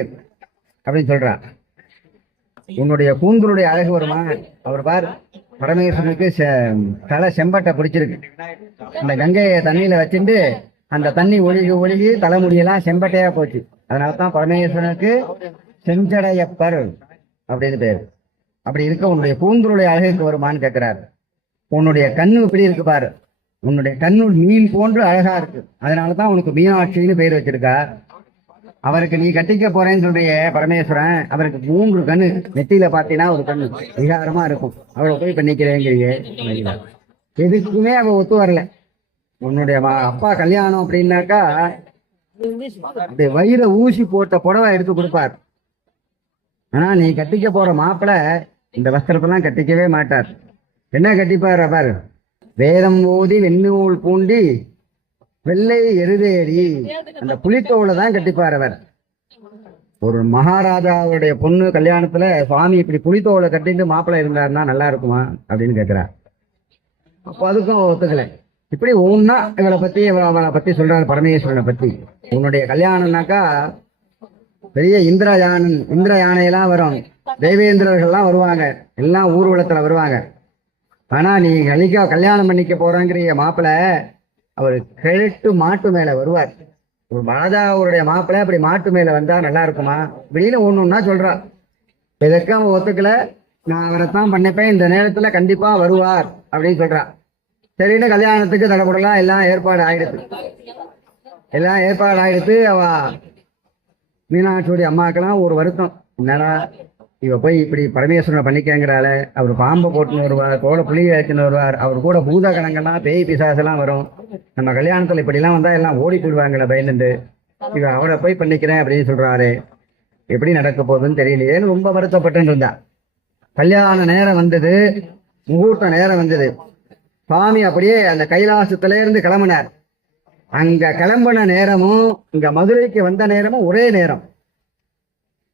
அப்படின்னு சொல்றா. உன்னுடைய கூந்தலுடைய அழகு வருமா? அவர் பார், பரமேஸ்வரனுக்கு தலை செம்பட்டை பிடிச்சிருக்கு, அந்த கங்கையை தண்ணியில வச்சுட்டு அந்த தண்ணி ஒழுகி தலைமுடியெல்லாம் செம்பட்டையா போச்சு. அதனாலதான் பரமேஸ்வரனுக்கு செஞ்சடையப்பர் அப்படின்னு பேரு. அப்படி இருக்க உன்னுடைய கூந்தலுடைய அழகுக்கு வருமானு கேட்கிறாரு. உன்னுடைய கண்ணு இப்படி இருக்கு பாரு, உன்னுடைய கண்ணு மீன் போன்று அழகா இருக்கு, அதனாலதான் உனக்கு மீனாட்சின்னு பேர் வச்சிருக்கா. அவருக்கு நீ கட்டிக்க போறேன்னு சொல்றிய பரமேஸ்வரன், அவருக்கு 3 கண்ணு, நெத்தியில பாத்தீங்கன்னா ஒரு கண்ணு விகாரமா இருக்கும், அவளை போய் பண்ணிக்கிறேங்கிறீங்க. எதுக்குமே அவ ஒத்து வரல. உன்னுடைய அப்பா கல்யாணம் அப்படின்னாக்கா இந்த வயிற ஊசி போட்ட புடவை எடுத்து கொடுப்பார். ஆனா நீ கட்டிக்க போற மாப்பிள்ள இந்த வஸ்திரத்தெல்லாம் கட்டிக்கவே மாட்டார். என்ன கட்டிப்பார் அவர்? வேதம் ஓதி வெண்ணூல் பூண்டி வெள்ளை எருதேறி அந்த புலித்தோலை தான் கட்டிப்பார் அவர். ஒரு மகாராஜாவுடைய பொண்ணு கல்யாணத்துல சுவாமி இப்படி புலித்தோலை கட்டிட்டு மாப்பிள்ளை இருந்தாருன்னா நல்லா இருக்குமா அப்படின்னு கேட்கிறார். அப்போ அதுக்கும் ஒத்துக்கலை. இப்படி ஒவ்வொன்னா இவளை பத்தி சொல்றாரு பரமேஸ்வரனை பத்தி. உன்னுடைய கல்யாணம்னாக்கா பெரிய இந்திர யானையெல்லாம் வரும், தேவேந்திரர்கள்லாம் வருவாங்க, எல்லாம் ஊர்வலத்துல வருவாங்க. ஆனா நீ கல்யாணம் பண்ணிக்க போறாங்கிற மாப்பிள்ள அவர் கிழட்டு மாட்டு மேல வருவார். ஒரு ராஜாவுடைய மாப்பிள்ள அப்படி மாட்டு மேல வந்தா நல்லா இருக்குமா அப்படின்னு ஒண்ணுன்னா சொல்றா. இதற்கு அவன் ஒத்துக்கல. நான் அவரைத்தான் பண்ணிப்பேன், இந்த நேரத்துல கண்டிப்பா வருவார் அப்படின்னு சொல்றா. சரின்னு கல்யாணத்துக்கு தடப்படலாம், எல்லாம் ஏற்பாடு ஆயிடுத்து. அவ மீனாட்சியுடைய அம்மாக்கெல்லாம் ஒரு வருத்தம், என்னடா இவ போய் இப்படி பரமேஸ்வரனை பண்ணிக்கங்கிறால, அவர் பாம்பை போட்டுன்னு வருவார், தோலை புளி வச்சுன்னு வருவார், அவர் கூட பூத கணங்கள்லாம் பேய் பிசாசெல்லாம் வரும், நம்ம கல்யாணத்துல இப்படிலாம் வந்தா எல்லாம் ஓடி போயிடுவாங்களே பயந்துட்டு, இவ அவரை போய் பண்ணிக்கிறேன் அப்படின்னு சொல்றாரு. எப்படி நடக்க போகுதுன்னு தெரியலையேன்னு ரொம்ப வருத்தப்பட்டு இருந்தா. கல்யாண நேரம் வந்தது, முகூர்த்த நேரம் வந்தது. சுவாமி அப்படியே அந்த கைலாசத்துல இருந்து கிளம்பினார். அங்க கிளம்பின நேரமும் இங்க மதுரைக்கு வந்த நேரமும் ஒரே நேரம்.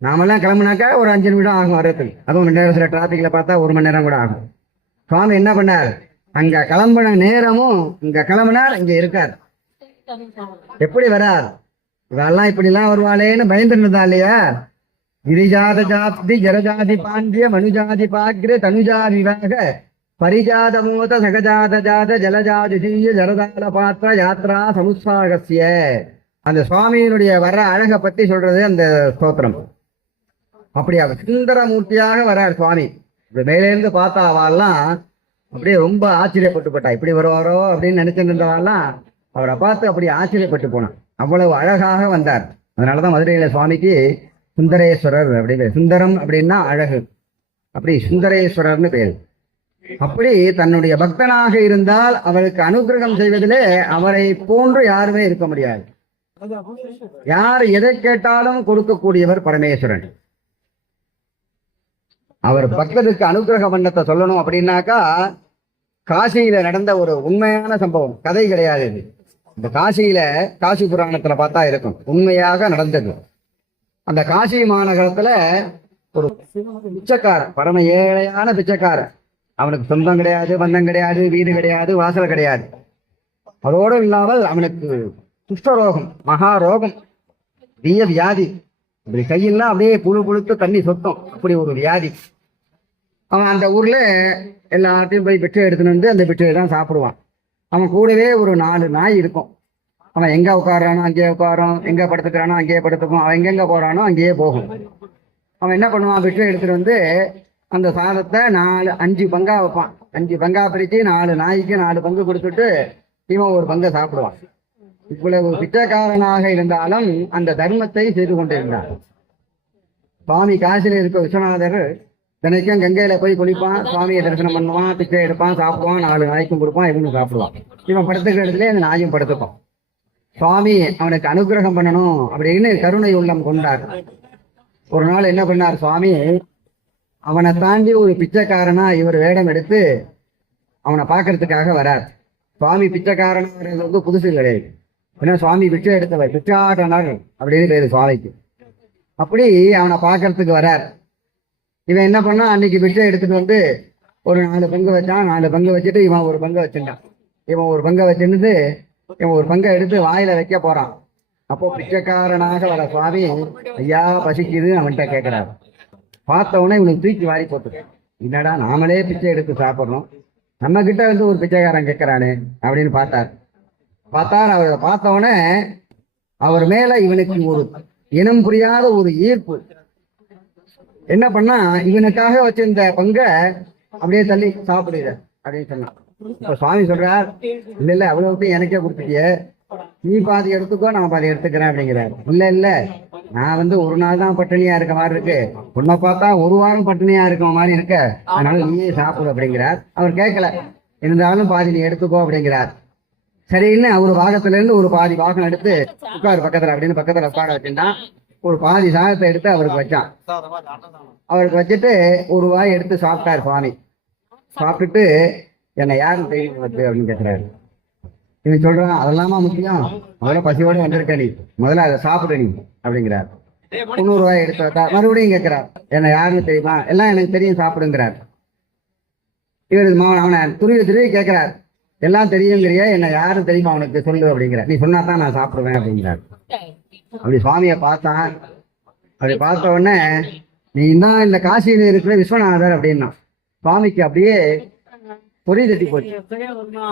நாமெல்லாம் கிளம்புனாக்கா ஒரு 5 நிமிடம் ஆகும் வர்றதுக்கு, அதுவும் நேரத்துல டிராபிக்ல பார்த்தா 1 மணி நேரம் கூட ஆகும். சுவாமி என்ன பண்ணார்? அங்க கிளம்பின நேரமும் இங்க கிளம்பினார், இங்க இருக்கார். எப்படி வரார்? இதெல்லாம் இப்படிலாம் வருவாளேன்னு பயந்துட்டு இருந்தா இல்லையா? கிரிஜாத ஜாதி ஜரஜாதி பாண்டிய மனுஜாதி பாக்ர தனுஜா விவாக பரிஜாத மூத சகஜாத ஜாத ஜலஜாதிதீய ஜரதால பாத்திர யாத்ரா சமுத்சாகசிய. அந்த சுவாமியினுடைய வர்ற அழகை பத்தி சொல்றது அந்த ஸ்தோத்திரம். அப்படி அவர் சுந்தரமூர்த்தியாக வர்றார் சுவாமி. மேலேருந்து பார்த்தா அவெல்லாம் அப்படியே ரொம்ப ஆச்சரியப்பட்டு போட்டா. இப்படி வருவாரோ அப்படின்னு நினைச்சிட்டு இருந்தவாள்லாம் அவரை பார்த்து அப்படி ஆச்சரியப்பட்டு போனான். அவ்வளவு அழகாக வந்தார். அதனாலதான் மதுரையில சுவாமிக்கு சுந்தரேஸ்வரர் அப்படின்னு. சுந்தரம் அப்படின்னா அழகு, அப்படி சுந்தரேஸ்வரர்னு பேரு. அப்படி தன்னுடைய பக்தனாக இருந்தால் அவருக்கு அனுகிரகம் செய்வதிலே அவரை போன்று யாருமே இருக்க முடியாது. யார் எதை கேட்டாலும் கொடுக்கக்கூடியவர் பரமேஸ்வரன். அவர் பக்தருக்கு அனுகிரக பண்ணத்தை சொல்லணும் அப்படின்னாக்கா காசியில நடந்த ஒரு உண்மையான சம்பவம், கதை கிடையாது இது. இந்த காசி புராணத்துல பார்த்தா இருக்கும், உண்மையாக நடந்தது. அந்த காசி மாநகரத்துல ஒரு பிச்சைக்காரன், பரம ஏழையான பிச்சைக்காரன். அவனுக்கு சொந்தம் கிடையாது, பந்தம் கிடையாது, வீடு கிடையாது, வாசல் கிடையாது. அதோடு இல்லாமல் அவனுக்கு குஷ்டரோகம், மகாரோகம், தீய வியாதி. இப்படி கையெல்லாம் அப்படியே புழுத்து தண்ணி சொத்தம், அப்படி ஒரு வியாதி. அவன் அந்த ஊர்ல எல்லாத்தையும் போய் பிச்சை எடுத்துன்னு வந்து அந்த பிச்சையை தான் சாப்பிடுவான். அவன் கூடவே ஒரு 4 நாய் இருக்கும். அவன் எங்க உட்காரானோ அங்கேயே உட்காரும், எங்க படுத்துக்கிறானோ அங்கேயே படுத்துக்கும், அவன் எங்கெங்க போறானோ அங்கேயே போகும். அவன் என்ன பண்ணுவான்? பிச்சை எடுத்துட்டு வந்து அந்த சாதத்தை 5 பங்கா வைப்பான். 5 பங்கா பிரிச்சு 4 நாய்க்கு 4 பங்கு கொடுத்துட்டு இவன் ஒரு பங்கை சாப்பிடுவான். இவ்வளவு பிச்சைக்காரனாக இருந்தாலும் அந்த தர்மத்தை செய்து கொண்டிருந்தார். சுவாமி காசில இருக்க விஸ்வநாதர் தினைக்கும் கங்கையில போய் குளிப்பான், சுவாமியை தரிசனம் பண்ணுவான், பிச்சை எடுப்பான், சாப்பிடுவான், 4 நாய்க்கும் கொடுப்பான், இவனும் சாப்பிடுவான். இவன் படுத்துக்கிற இடத்துல அந்த நாயும் படுத்துப்பான். சுவாமி அவனுக்கு அனுகிரகம் பண்ணணும் அப்படின்னு கருணை உள்ளம் கொண்டார். ஒரு நாள் என்ன பண்ணார் சுவாமி? அவனை தாண்டி ஒரு பிச்சைக்காரனா இவர் வேடம் எடுத்து அவனை பார்க்கறதுக்காக வரார். சுவாமி பிச்சைக்காரன் வந்து புதுசு கிடையாது. ஏன்னா சுவாமி பிச்சை எடுத்தவர், பிச்சாட்டனர் அப்படின்னு பேரு சுவாமிக்கு. அப்படி அவனை பார்க்கறதுக்கு வரார். இவன் என்ன பண்ணா, அன்னைக்கு பிச்சை எடுத்துட்டு வந்து ஒரு 4 பங்கு வச்சான். 4 பங்கு வச்சுட்டு இவன் ஒரு பங்கு வச்சுட்டான். இவன் ஒரு பங்கை வச்சுட்டு இவன் ஒரு பங்கை எடுத்து வாயில வைக்க போறான். அப்போ பிச்சைக்காரனாக வர சுவாமி, ஐயா பசிக்குது அவன்கிட்ட கேட்கிறார். பார்த்த உடனே இவனுக்கு தூக்கி வாரி போட்டு, என்னடா நாமளே பிச்சை எடுத்து சாப்பிட்றோம், நம்ம கிட்ட வந்து ஒரு பிச்சைக்காரன் கேட்கிறானே அப்படின்னு பார்த்தார். அவரை பார்த்த உடனே அவர் மேல இவனுக்கு ஒரு இனம் புரியாத ஒரு ஈர்ப்பு. என்ன பண்ணா, இவனுக்காக வச்சிருந்த பங்கை அப்படியே தள்ளி சாப்பிடுற அப்படின்னு சொன்னான். இப்ப சுவாமி சொல்றார், இல்ல இல்ல அவ்வளவுக்கு எனக்கே கொடுத்துட்டிய, நீ பாதி எடுத்துக்கோ நான் பாதி எடுத்துக்கிறேன் அப்படிங்கிறார். இல்ல இல்ல நான் ஒரு நாள் தான் பட்டினியா இருக்க மாதிரி இருக்கு, உன்னை பார்த்தா ஒரு வாரம் பட்டினியா இருக்க மாதிரி இருக்க, அதனால நீயே சாப்பிடு அப்படிங்கிறார். அவர் கேட்கல, இருந்தாலும் பாதி நீ எடுத்துக்கோ அப்படிங்கிறார். சரின்னு அவர் பாகத்துல இருந்து ஒரு பாதி பாகம் எடுத்து உட்காரு பக்கத்துல அப்படின்னு பக்கத்துல உட்கார வச்சுட்டா ஒரு பாதி சாதத்தை எடுத்து அவருக்கு வச்சான். அவருக்கு வச்சுட்டு ஒரு வாய் எடுத்து சாப்பிட்டார் சுவாமி. சாப்பிட்டுட்டு என்னை யாரும் தெரியும் வந்து அப்படின்னு கேட்கிறாரு. இவன் சொல்றான், அதெல்லாமா முக்கியம், முதல்ல பசியோட வந்திருக்க நீ, முதல்ல அதை சாப்பிடு நீ அப்படிங்கிறார். 90 ரூபாய் எடுத்து வைத்தா மறுபடியும் கேட்கிறார், என்ன யாருன்னு தெரியுமா, எல்லாம் எனக்கு தெரியும் சாப்பிடுங்கிறார். இவர் அவனை துருவி கேட்கிறார், எல்லாம் தெரியுங்கிறிய, என்ன யாரும் தெரியுமா அவனுக்கு சொல்லு அப்படிங்கிற, நீ சொன்னாதான் நான் சாப்பிடுவேன் அப்படிங்கிறார். அப்படி சுவாமியை பார்த்தான். அப்படி பார்த்த உடனே, நீ தான் இந்த காசியில இருக்கிற விஸ்வநாதர் அப்படின்னா சுவாமிக்கு அப்படியே பொறி தட்டி போச்சு.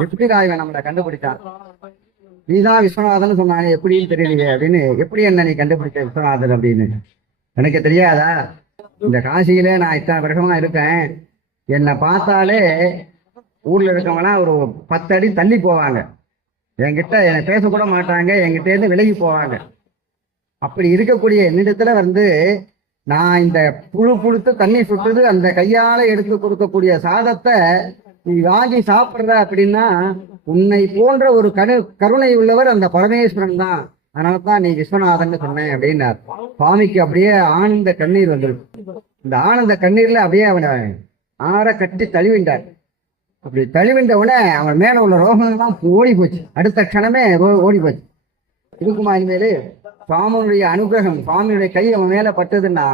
எப்படி இவன் நம்மளை கண்டுபிடிச்சான், நீதான் விஸ்வநாதன் சொன்னாங்க எப்படின்னு தெரியலையே அப்படின்னு, எப்படி என்ன நீ கண்டுபிடிச்ச விஸ்வநாதன் அப்படின்னு, எனக்கு தெரியாதா, இந்த காசியில நான் இத்தனை வருஷமா இருக்கேன், என்னை பார்த்தாலே ஊர்ல இருக்கவங்களாம் ஒரு 10 அடி தள்ளி போவாங்க, என்கிட்ட என்னை பேசக்கூட மாட்டாங்க, என்கிட்ட இருந்து விலகி போவாங்க. அப்படி இருக்கக்கூடிய என்னிடத்துல நான் இந்த புழுத்து தண்ணி சுட்டுது அந்த கையால எடுத்து கொடுக்கக்கூடிய சாதத்தை நீ வாங்கி சாப்பிடுற அப்படின்னா, உன்னை போன்ற ஒரு கருணை உள்ளவர் அந்த பரமேஸ்வரன் தான், அதனாலதான் நீ விஸ்வநாதன் சொன்னேன் அப்படின்னார். சுவாமிக்கு அப்படியே ஆனந்த கண்ணீர் வந்துருக்கு. இந்த ஆனந்த கண்ணீர்ல அப்படியே அவனை ஆற கட்டி தழுவிண்டார். அப்படி தழுவின்ற உடனே அவன் மேல உள்ள ரோகங்கள்லாம் ஓடி போச்சு, அடுத்த க்ஷணமே ஓடி போச்சு. இருக்குமா இனிமேலு சுவாமியுடைய அனுகிரகம், சுவாமியுடைய கை அவன் மேல பட்டதுன்னா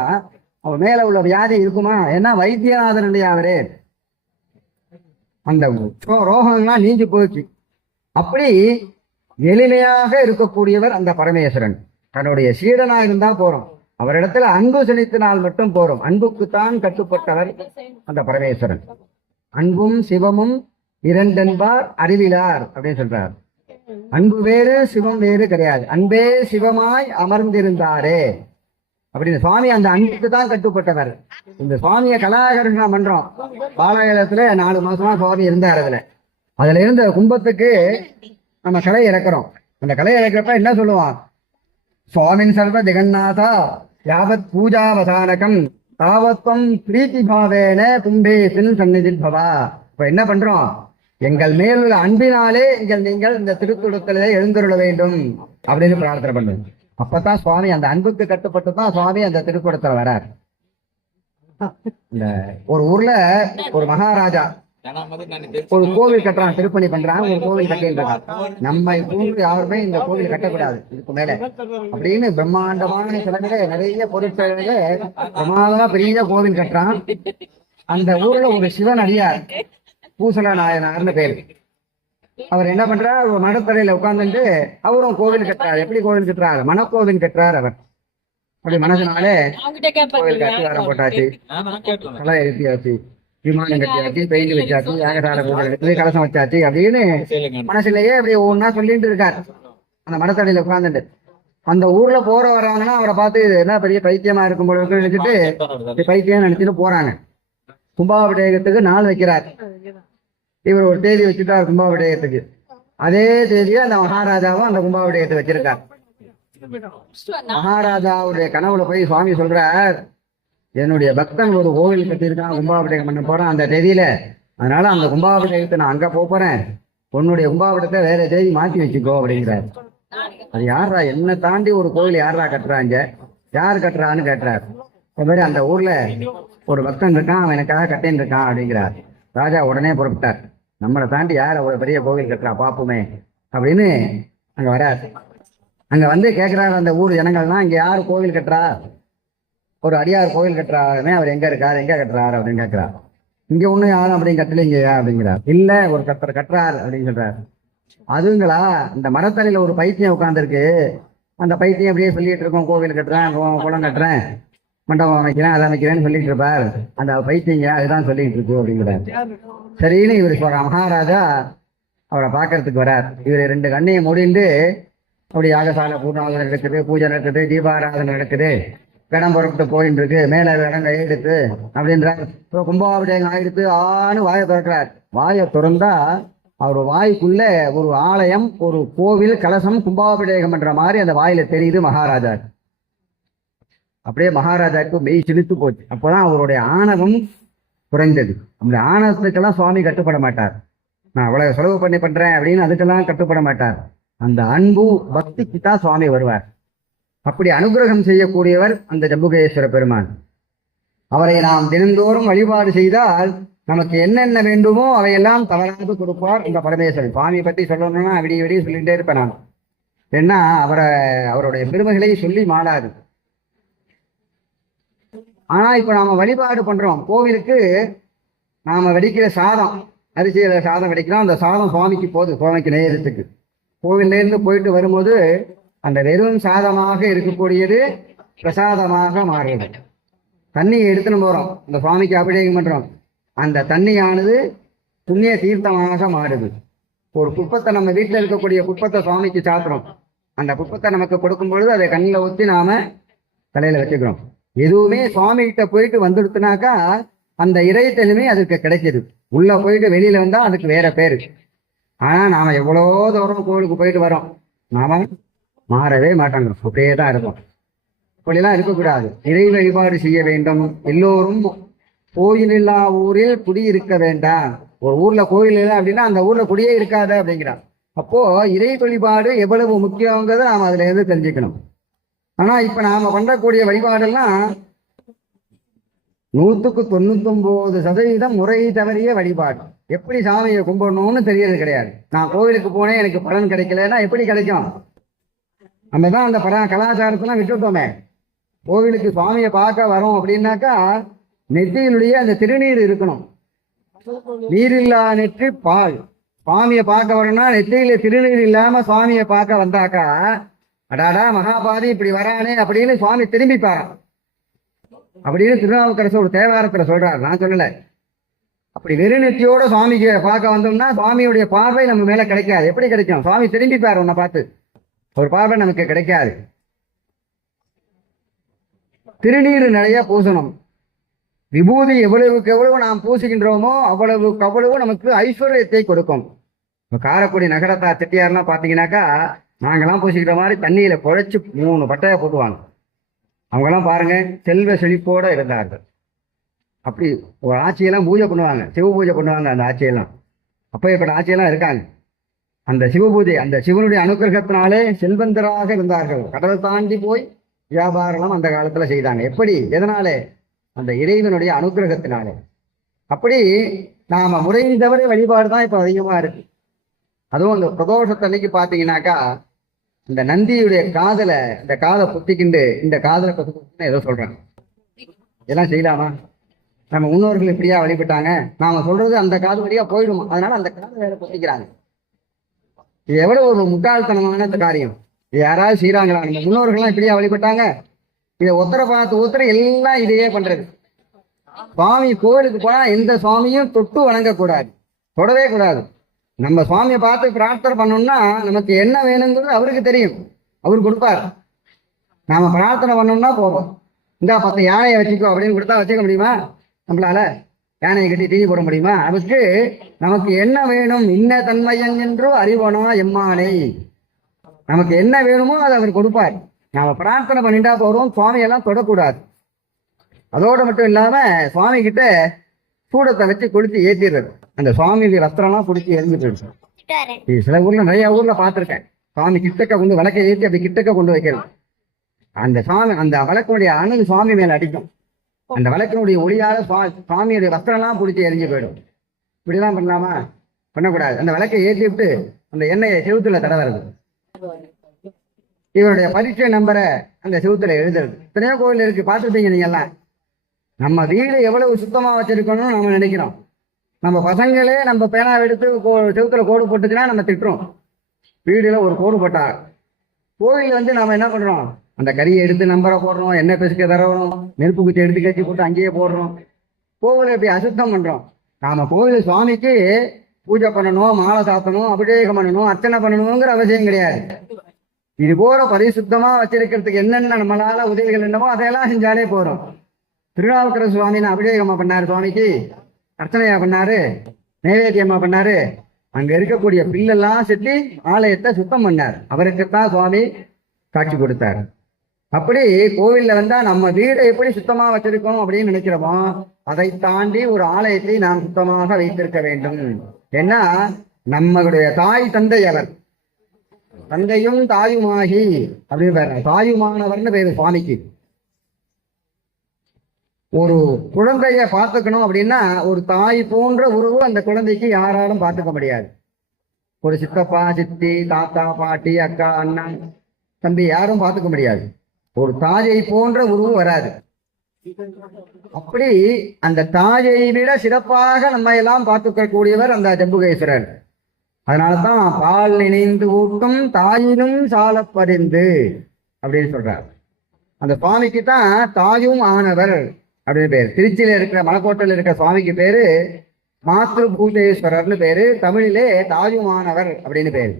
அவன் மேல உள்ள வியாதி இருக்குமா? ஏன்னா வைத்தியநாதன் இல்லையா அவரே, அந்த ரோகங்கள்லாம் நீங்கி போச்சு. அப்படி எளிமையாக இருக்கக்கூடியவர் அந்த பரமேஸ்வரன். தன்னுடைய சீடனா இருந்தா போறோம், அவரிடத்துல அன்பு செலுத்தினால் மட்டும் போறோம். அன்புக்குத்தான் கட்டுப்பட்டவர் அந்த பரமேஸ்வரன். அன்பும் சிவமும் இரண்டென்பார் அறிவிலார் அப்படின்னு சொல்றார். அன்பு வேறு சிவம் வேறு கிடையாது, அன்பே சிவமாய் அமர்ந்திருந்தாரே அப்படின்னு. சுவாமி அந்த அன்புக்கு தான் கட்டுப்பட்டவர். இந்த சுவாமியை கலாகர்ஷணம் பண்றோம். பாலாயலத்துல 4 மாசமா சுவாமி இருந்தார். அதுல இருந்த கும்பத்துக்கு நம்ம கலை இறக்குறோம். அந்த கலை இறக்கிறப்ப என்ன சொல்லுவான், சுவாமின் சர்வ ஜெகநாதா யாவத் பூஜாவதானகம் தாவத்வம் பிரீத்தி பாவேன கும்பே சின் சந்நிதில் பவா. இப்ப என்ன பண்றோம், எங்கள் மேலுள்ள அன்பினாலே நீங்கள் இந்த திருத்துழுத்தலை எழுந்தருள வேண்டும் அப்படின்னு பிரார்த்தனை பண்ணுவோம். அப்பதான் சுவாமி அந்த அன்புக்கு கட்டுப்பட்டு தான் சுவாமி அந்த திருக்குடத்துல வரார். இந்த ஒரு ஊர்ல ஒரு மகாராஜா ஒரு கோவில் கட்டுறான், திருப்பணி பண்றான், ஒரு கோவில் கட்டின்றான். நம்ம யாருமே இந்த கோவில் கட்டக்கூடாது இதுக்கு மேல அப்படின்னு பிரம்மாண்டமான சிலங்களே நிறைய பொருட்களை பிரமாதமா பெரிய கோவில் கட்டுறான். அந்த ஊர்ல ஒரு சிவன் அடியார் பூசல நாயனார்னு பேரு. அவர் என்ன பண்றார், ஒரு மடத்தரையில உட்கார்ந்துட்டு அவரும் கோவில் கட்டுறாரு. எப்படி கோவில் கட்டுறாரு, மனக்கோவில் கட்டுறாரு அவர். அப்படி மனசுனாலே கோவில் கட்டி வர போட்டாச்சு, கலை எழுப்பியாச்சு, விமானம் கட்டியாச்சு, பெயிண்ட் வச்சாச்சு, யாகசால பூஜை எடுத்து கலசம் வச்சாச்சு அப்படின்னு மனசுலயே அப்படி ஒவ்வொன்னா சொல்லிட்டு இருக்காரு அந்த மடத்தடியில உட்கார்ந்துட்டு. அந்த ஊர்ல போற வர்றாங்கன்னா அவரை பார்த்து என்ன பெரிய பைத்தியமா இருக்கும் போல நினைச்சிட்டு பைத்தியம் நினைச்சிட்டு போறாங்க. கும்பாபிஷேகத்துக்கு நாள் வைக்கிறார். இவர் ஒரு தேதி வச்சுட்டார் கும்பாபிஷேகத்துக்கு. அதே தேதியை அந்த மகாராஜாவும் அந்த கும்பாபிஷேகத்தை வச்சிருக்கார். மகாராஜாவுடைய கனவுல போய் சுவாமி சொல்றார், என்னுடைய பக்தன் ஒரு கோவில் கட்டியிருக்கான், கும்பாபிஷேகம் பண்ண போறான் அந்த தேதியில, அதனால அந்த கும்பாபிஷேகத்தை நான் அங்க போறேன், உன்னுடைய கும்பாபிஷேகத்தை வேற தேதி மாத்தி வச்சுக்கோ அப்படிங்கிறார். அது யாரா, என்ன தாண்டி ஒரு கோவில் யாரா கட்டுறாங்க, யார் கட்டுறான்னு கேட்டுறாரு. மாதிரி அந்த ஊர்ல ஒரு பக்தன் இருக்கான், அவன் எனக்காக கட்டின்னு இருக்கான் அப்படிங்கிறார். ராஜா உடனே புறப்பட்டார், நம்மளை தாண்டி யார் அவ்வளவு பெரிய கோவில் கட்டுறா பாப்போமே அப்படின்னு அங்க வரார். அங்க வந்து கேட்கிறாரு அந்த ஊர் ஜனங்கள்லாம், இங்க யாரு கோவில் கட்டுறா, ஒரு அடியார் கோவில் கட்டுறாருமே, அவர் எங்க இருக்காரு, எங்க கட்டுறாரு அப்படின்னு கேட்கிறார். இங்க ஒண்ணும் யாரும் அப்படின்னு கட்டலைங்க அப்படிங்கிறார். இல்ல ஒரு கட்டுறார் அப்படின்னு சொல்றாரு. அதுங்களா, இந்த மரத்தலையில ஒரு பைத்தியம் உட்காந்துருக்கு, அந்த பைத்தியம் அப்படியே சொல்லிட்டு இருக்கோம், கோவில் கட்டுறேன், குளம் கட்டுறேன், மண்டபம் அமைக்கிறேன், அதை அமைக்கிறேன்னு சொல்லிட்டு இருப்பார், அந்த பைத்தியங்க அதுதான் சொல்லிட்டு இருக்கு அப்படிங்கிறார். சரின்னு இவர் சொல்ற மகாராஜா அவரை பார்க்கறதுக்கு வரார். இவர் 2 கண்ணையும் முடிந்து அப்படி யாகசாலை பூர்ணாவதனை நடக்குது, பூஜை நடக்குது, தீபாராதனை நடக்குது, இடம் புறப்பட்டு போயின்னு இருக்கு, மேலே இடம் எடுத்து அப்படின்றார். இப்போ கும்பாபிஷேகம் ஆயிடுத்து ஆன்னு வாயை திறக்கிறார். வாயை திறந்தா அவர் வாய்க்குள்ள ஒரு ஆலயம், ஒரு கோவில், கலசம், கும்பாபிஷேகம் பண்ற மாதிரி அந்த வாயில தெரியுது மகாராஜா. அப்படியே மகாராஜாவுக்கு மெய் சிலித்து போச்சு. அப்போதான் அவருடைய ஆணவம் குறைந்தது. அந்த ஆணவத்துக்கெல்லாம் சுவாமி கட்டுப்பட மாட்டார். நான் அவ்வளவு செலவு பண்ணி பண்றேன் அப்படின்னு அதுக்கெல்லாம் கட்டுப்பட மாட்டார். அந்த அன்பு பக்திக்கு தான் சுவாமி வருவார். அப்படி அனுகிரகம் செய்யக்கூடியவர் அந்த ஜம்புகேஸ்வர பெருமான். அவரை நாம் தினந்தோறும் வழிபாடு செய்தால் நமக்கு என்னென்ன வேண்டுமோ அவையெல்லாம் தவறாது கொடுப்பார் இந்த பரமேஸ்வரன். சுவாமியை பற்றி சொல்லணும்னா விடிய விடிய சொல்லிகிட்டே இருப்பேன் நான். ஏன்னா அவருடைய பெருமைகளை சொல்லி மாளாது. ஆனா இப்ப நாம வழிபாடு பண்றோம், கோவிலுக்கு நாம வெடிக்கிற சாதம், அரிசியில சாதம் வெடிக்கிறோம். அந்த சாதம் சுவாமிக்கு போகுது, சுவாமிக்கு நேரத்துக்கு. கோவில்ல இருந்து போயிட்டு வரும்போது அந்த வெறும் சாதமாக இருக்கக்கூடியது பிரசாதமாக மாறுது. தண்ணியை எடுத்துன்னு போறோம், இந்த சுவாமிக்கு அபிஷேகம் பண்றோம். அந்த தண்ணியானது புண்ணிய தீர்த்தமாக மாறுது. ஒரு புஷ்பத்தை நம்ம வீட்டில் இருக்கக்கூடிய புஷ்பத்தை சுவாமிக்கு சாத்துறோம். அந்த புஷ்பத்தை நமக்கு கொடுக்கும் பொழுது அதை கண்ணில் ஊற்றி நாம தலையில வச்சுக்கிறோம். எதுவுமே சுவாமி கிட்ட போயிட்டு வந்துடுத்துனாக்கா அந்த இறை தனிமை அதுக்கு கிடைக்கிது. உள்ள போயிட்டு வெளியில வந்தா அதுக்கு வேற பேரு. ஆனா நாம எவ்வளோ தூரம் கோவிலுக்கு போயிட்டு வரோம், நாம மாறவே மாட்டாங்க, அப்படியே தான் இருக்கும். இப்படிலாம் இருக்கக்கூடாது. இறை வழிபாடு செய்ய வேண்டும். எல்லோரும் கோயில் இல்லா ஊரில் குடி இருக்க வேண்டாம். ஒரு ஊர்ல கோயில் இல்லை அப்படின்னா அந்த ஊர்ல குடியே இருக்காது அப்படிங்கிறான். அப்போ இறை வழிபாடு எவ்வளவு முக்கியங்கிறத நாம அதுல இருந்து தெரிஞ்சுக்கணும். ஆனா இப்ப நாம பண்ணக்கூடிய வழிபாடெல்லாம் 199% முறை தவறிய வழிபாடு. எப்படி சாமியை கும்பிடணும்னு தெரியறது கிடையாது. நான் கோவிலுக்கு போனேன், எனக்கு பலன் கிடைக்கலன்னா எப்படி கிடைக்கும்? நம்ம தான் அந்த கலாச்சாரத்தெல்லாம் விட்டுட்டோமே. கோவிலுக்கு சுவாமியை பார்க்க வரோம் அப்படின்னாக்கா நெற்றியினுடைய அந்த திருநீர் இருக்கணும். நீரில்லா நெற்றி பால். சுவாமியை பார்க்க வரணும்னா நெற்றியில திருநீர் இல்லாம சுவாமியை பார்க்க வந்தாக்கா அடாடா மகாபாதி இப்படி வரானே அப்படின்னு சுவாமி திரும்பி பாரான் அப்படின்னு திருநாவுக்கரசர் ஒரு தேவாரத்துல சொல்றாரு, நான் சொல்லல. அப்படி வெறுநெற்றியோட சுவாமிக்கு பார்க்க வந்தோம்னா சுவாமியுடைய பார்வை நம்ம மேல கிடைக்காது. எப்படி கிடைக்கும்? சுவாமி திரும்பி பாரு உன்னை பார்த்து, ஒரு பார்வை நமக்கு கிடைக்காது. திருநீர் நிறைய பூசணும். விபூதி எவ்வளவுக்கு எவ்வளவு நாம் பூசுகின்றோமோ அவ்வளவுக்கு அவ்வளவு நமக்கு ஐஸ்வர்யத்தை கொடுக்கும். இப்போ காரைக்குடி நகரத்தா செட்டியார்லாம் பார்த்தீங்கன்னாக்கா நாங்கெல்லாம் பூசிக்கிற மாதிரி தண்ணியில குழைச்சி 3 பட்டையை போட்டுவாங்க. அவங்கெல்லாம் பாருங்க செல்வ செழிப்போட இருந்தார்கள். அப்படி ஒரு ஆட்சியெல்லாம் பூஜை பண்ணுவாங்க, சிவ பூஜை பண்ணுவாங்க. அந்த ஆட்சியெல்லாம் அப்பேற்பட்ட ஆட்சியெல்லாம் இருக்காங்க. அந்த சிவ பூஜை, அந்த சிவனுடைய அனுகிரகத்தினாலே செல்வந்தராக இருந்தார்கள். கடல் தாண்டி போய் வியாபாரம் அந்த காலத்துல செய்தாங்க. எப்படி? எதனாலே? அந்த இறைவனுடைய அனுகிரகத்தினாலே. அப்படி நாம முறை தவிர வழிபாடு தான் இப்ப அதிகமா இருக்கு. அதுவும் அந்த பிரதோஷத்தன்னைக்கு பாத்தீங்கன்னாக்கா இந்த நந்தியுடைய காதலை, இந்த காதை புத்திக்கிண்டு இந்த காதலை பத்தி ஏதோ சொல்றாங்க. இதெல்லாம் செய்யலாமா? நம்ம முன்னோர்கள் இப்படியா வழிபட்டாங்க, நாம சொல்றது அந்த காது வழியா போயிடுமா, அதனால அந்த காதை வேற புத்திக்கிறாங்க. இது எவ்வளவு ஒரு முட்டாள்தனமான காரியம். இது யாராவது செய்யறாங்களா? நம்ம முன்னோர்கள்லாம் இப்படியா வழிபட்டாங்க? இதை ஒத்தரை பார்த்து ஒத்தரை எல்லாம் இதையே பண்றது. சுவாமி கோவிலுக்கு போனா எந்த சுவாமியும் தொட்டு வணங்கக்கூடாது, தொடவே கூடாது. நம்ம சுவாமியை பார்த்து பிரார்த்தனை பண்ணோம்னா நமக்கு என்ன வேணுங்கிறது அவருக்கு தெரியும், அவரு கொடுப்பார். நாம பிரார்த்தனை பண்ணோம்னா போவோம், இந்த 10 யானையை வச்சுக்கோ அப்படின்னு கொடுத்தா வச்சுக்க முடியுமா? நம்மளால யானையை கட்டி தீனி போட முடியுமா? அதுக்கு நமக்கு என்ன வேணும், இன்ன தன்மையன் என்றோ அறிவனோ எம்மானை, நமக்கு என்ன வேணுமோ அதை அவர் கொடுப்பார். நாம பிரார்த்தனை பண்ணிட்டா போறோம், சுவாமியெல்லாம் தொடக்கூடாது. அதோட மட்டும் இல்லாம சுவாமி கிட்ட சூடத்தை வச்சு கொளுத்தி ஏற்றிடுறது. அந்த சுவாமியுடைய வஸ்திரம்லாம் பிடிச்சி எரிஞ்சிட்டு இருக்கு. சில ஊர்ல, நிறைய ஊர்ல பார்த்துருக்கேன், சுவாமி கிட்டக்க கொண்டு விளக்கை ஏற்றி அப்படி கிட்டக்க கொண்டு வைக்கிறது. அந்த சுவாமி, அந்த விளக்குடைய அணுகு சுவாமி மேல அடிக்கும். அந்த விளக்கினுடைய ஒளியால சுவாமியுடைய வஸ்திரம்லாம் பிடிச்சி எரிஞ்சு போயிடும். இப்படிலாம் பண்ணலாமா? பண்ணக்கூடாது. அந்த விளக்கை ஏற்றி விட்டு அந்த எண்ணெயை செவுத்துல தடவுறது. இவருடைய பரீட்சை நம்பரை அந்த செவுத்துல எழுதுறது. எத்தனையோ கோவில் இருக்கு, பார்த்துருப்பீங்க நீங்க எல்லாம். நம்ம வீடு எவ்வளவு சுத்தமா வச்சிருக்கணும்னு நம்ம நினைக்கிறோம். நம்ம பசங்களே நம்ம பேனா எடுத்து செவுத்துல கோடு போட்டுச்சுன்னா நம்ம திட்டுறோம். வீடுல ஒரு கோடு போட்டா, கோவில் நாம என்ன பண்றோம், அந்த கறியை எடுத்து நம்பரை போடுறோம், எண்ணெய் பெசுக்க தரணும், நெருப்பு குச்சி எடுத்து கட்சி போட்டு அங்கேயே போடுறோம். கோவிலை எப்படி அசுத்தம் பண்றோம். நாம கோவில் சுவாமிக்கு பூஜை பண்ணணும், மாலை சாத்தணும், அபிஷேகம் பண்ணணும், அர்ச்சனை பண்ணணுங்கிற அவசியம் கிடையாது. இது போல பரிசுத்தமா வச்சிருக்கிறதுக்கு என்னென்ன நம்மளால உதவிகள் என்னமோ அதையெல்லாம் செஞ்சாலே போறோம். திருநாவுக்கர சுவாமி அபிஷேகமா பண்ணாரு, சுவாமிக்கு அர்ச்சனையா பண்ணாரு, நைவேத்தியமா பண்ணாரு. அங்க இருக்கக்கூடிய பில்லெல்லாம் செட்டி ஆலயத்தை சுத்தம் பண்ணார். அவருக்குத்தான் சுவாமி காட்சி கொடுத்தார். அப்படி கோவில்ல வந்தா நம்ம வீடை எப்படி சுத்தமா வச்சிருக்கோம் அப்படின்னு நினைக்கிறோமோ அதை தாண்டி ஒரு ஆலயத்தை நாம் சுத்தமாக வைத்திருக்க வேண்டும். ஏன்னா நம்மளுடைய தாய் தந்தை அவர், தந்தையும் தாயுமாகி அப்படின்னு பேர், தாயுமானவர்னு பேரு சுவாமிக்கு. ஒரு குழந்தைய பார்த்துக்கணும் அப்படின்னா ஒரு தாய் போன்ற உறவு அந்த குழந்தைக்கு யாராலும் பார்த்துக்க முடியாது. ஒரு சித்தப்பா சித்தி தாத்தா பாட்டி அக்கா அண்ணன் தம்பி யாரும் பார்த்துக்க முடியாது. ஒரு தாயை போன்ற உருவம் வராது. அப்படி அந்த தாயை விட சிறப்பாக நம்ம எல்லாம் பார்த்துக்க கூடியவர் அந்த ஜம்புகேஸ்வரர். அதனாலதான் பால் நினைந்து ஊட்டும் தாயினும் சாலப்பறிந்து அப்படின்னு சொல்றார். அந்த சுவாமிக்கு தான் தாயும் ஆனவர் அப்படின்னு பேரு. திருச்சியில இருக்கிற மலைக்கோட்டையில் இருக்கிற சுவாமிக்கு பேரு மாத்ரு பூதேஸ்வரர்னு பேரு, தமிழிலே தாயுமானவர் அப்படின்னு பேரு.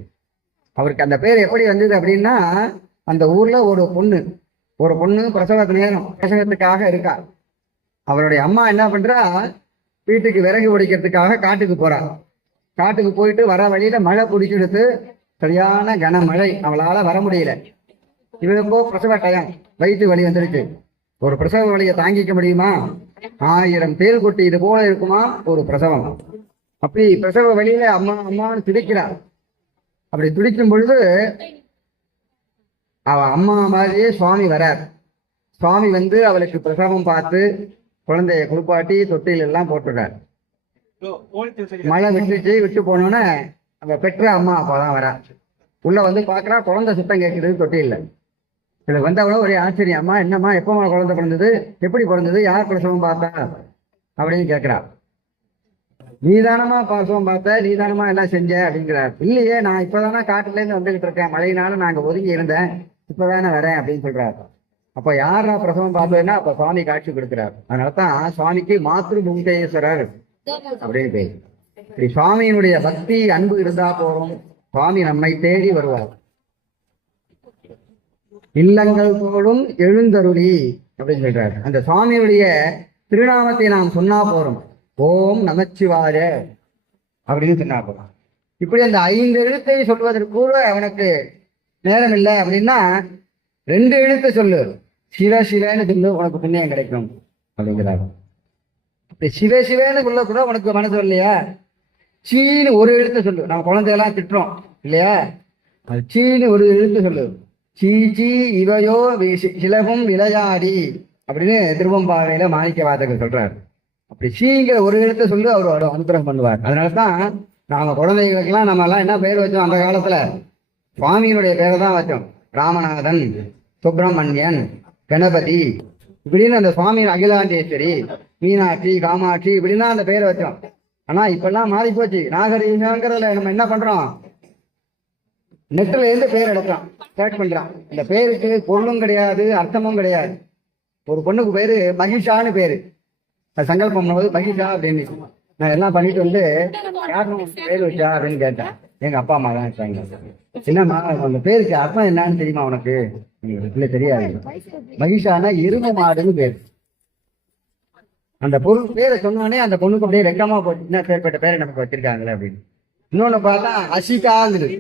அவருக்கு அந்த பேர் எப்படி வந்தது அப்படின்னா, அந்த ஊர்ல ஒரு பொண்ணு பிரசவத்துக்காக இருக்கா. அவருடைய அம்மா என்ன பண்றா, வீட்டுக்கு விறகு ஒடிக்கிறதுக்காக காட்டுக்கு போறா. காட்டுக்கு போயிட்டு வர வழியில மழை பிடிச்சிடுத்து, சரியான கனமழை, அவளால வர முடியல. இவருக்கோ பிரசவ டயம், வயிற்று வலி வந்துருக்கு. ஒரு பிரசவ வலியை தாங்கிக்க முடியுமா? 1000 தேள் கொட்டி இது போல இருக்குமா ஒரு பிரசவம். அப்படி பிரசவ வழியில அம்மா அம்மான்னு துடிக்கிறார். அப்படி துடிக்கும் பொழுது அவ அம்மா மாதிரியே சுவாமி வரார். சுவாமி வந்து அவளுக்கு பிரசவம் பார்த்து குழந்தைய குளிப்பாட்டி தொட்டில எல்லாம் போட்டுறார். மழை விட்டு போனோன்னே அவ பெற்ற அம்மா அப்பாதான் வரா. உள்ள வந்து பாக்குறா, குழந்தை சுத்தம் கேட்குறது தொட்டில. இதுல வந்தவளோ ஒரே ஆச்சரியம், அம்மா என்னம்மா எப்பமா குழந்தை பிறந்தது, எப்படி பிறந்தது, யார் பிரசவம் பார்த்தா அப்படின்னு கேட்கிறா. நீதானமா பிரசவம் பார்த்த, நீதானமா எல்லாம் செஞ்ச அப்படிங்கிறார். இல்லையே, நான் இப்பதானே காட்டுல இருந்து வந்துகிட்டு இருக்கேன், மழையினால நாங்க ஒதுங்கி இருந்தேன், இப்பதானே வரேன் அப்படின்னு சொல்றாரு. அப்ப யாரா பிரசவம் பார்த்ததுன்னா அப்ப சுவாமி காட்சி கொடுக்கிறார். அதனாலதான் சுவாமிக்கு மாத்ரு பூதேஸ்வரர் அப்படின்னு பேர். இப்படி சுவாமியினுடைய பக்தி அன்பு இருந்தா போறோம், சுவாமி நம்மை தேடி வருவார். இல்லங்கள் தோறும் எழுந்தருளி அப்படின்னு சொல்றாரு. அந்த சுவாமியுடைய திருநாமத்தை நாம் சொன்னா போறோம், ஓம் நமச்சிவாய அப்படின்னு சொன்னா போறோம். இப்படி அந்த 5 எழுத்தை சொல்வதற்கு கூட அவனுக்கு நேரம் இல்லை அப்படின்னா 2 எழுத்து சொல்லு, சிவ சிவன்னு சொல்லு, உனக்கு புண்ணியம் கிடைக்கும் அப்படிங்கிறாரு. இப்படி சிவ சிவன்னு சொல்ல கூட உனக்கு மனசு இல்லையா, சீனு ஒரு எழுத்து சொல்லு. நம்ம குழந்தையெல்லாம் திட்டுறோம் இல்லையா, அது சீனு ஒரு எழுத்து சொல்லு. சீச்சி இவையோ சிலகும் விளையாடி அப்படின்னு திருவம்பாவையில மாணிக்க வாசகர் சொல்றாரு. அப்படி சீங்கிற ஒரு எழுத்தை சொல்லி அவர் அனுகிரகம் பண்ணுவார். அதனாலதான் நாம குழந்தைகளுக்கெல்லாம் நம்ம எல்லாம் என்ன பேர் வச்சோம், அந்த காலத்துல சுவாமியினுடைய பேரை தான் வச்சோம். ராமநாதன், சுப்பிரமணியன், கணபதி இப்படின்னு அந்த சுவாமி, அகிலாண்டேஸ்வரி, மீனாட்சி, காமாட்சி இப்படின்னா அந்த பேரை வச்சோம். ஆனா இப்பெல்லாம் மாறி போச்சு. நாகரீகங்கிறதுல நம்ம என்ன பண்றோம், நெட்டில் இருந்து பேர் எடுக்கிறோம், சர்ச் பண்றான். இந்த பேருக்கு பொருளும் கிடையாது, அர்த்தமும் கிடையாது. ஒரு பொண்ணுக்கு பேரு மகிஷான்னு பேரு, அது சங்கல்பம் பண்ணும்போது மகிஷா அப்படின்னு. நான் எல்லாம் பண்ணிட்டு வந்து யாரும் பேர் வச்சா அப்படின்னு கேட்டேன். எங்க அப்பா அம்மா தான் இருக்காங்க. என்னம்மா அந்த பேருக்கு அர்த்தம் என்னன்னு தெரியுமா உனக்கு? இல்ல தெரியாது. மகிஷானா எருமை மாடுன்னு பேரு. அந்த பொருள் பேரை சொன்னோடனே அந்த பொண்ணுக்கு அப்படியே வெக்கமா போச்சு, என்ன பேர்பட்ட பேரை நமக்கு வச்சிருக்காங்களே அப்படின்னு. இன்னொன்னு பார்த்தா அசிதாங்கிறது.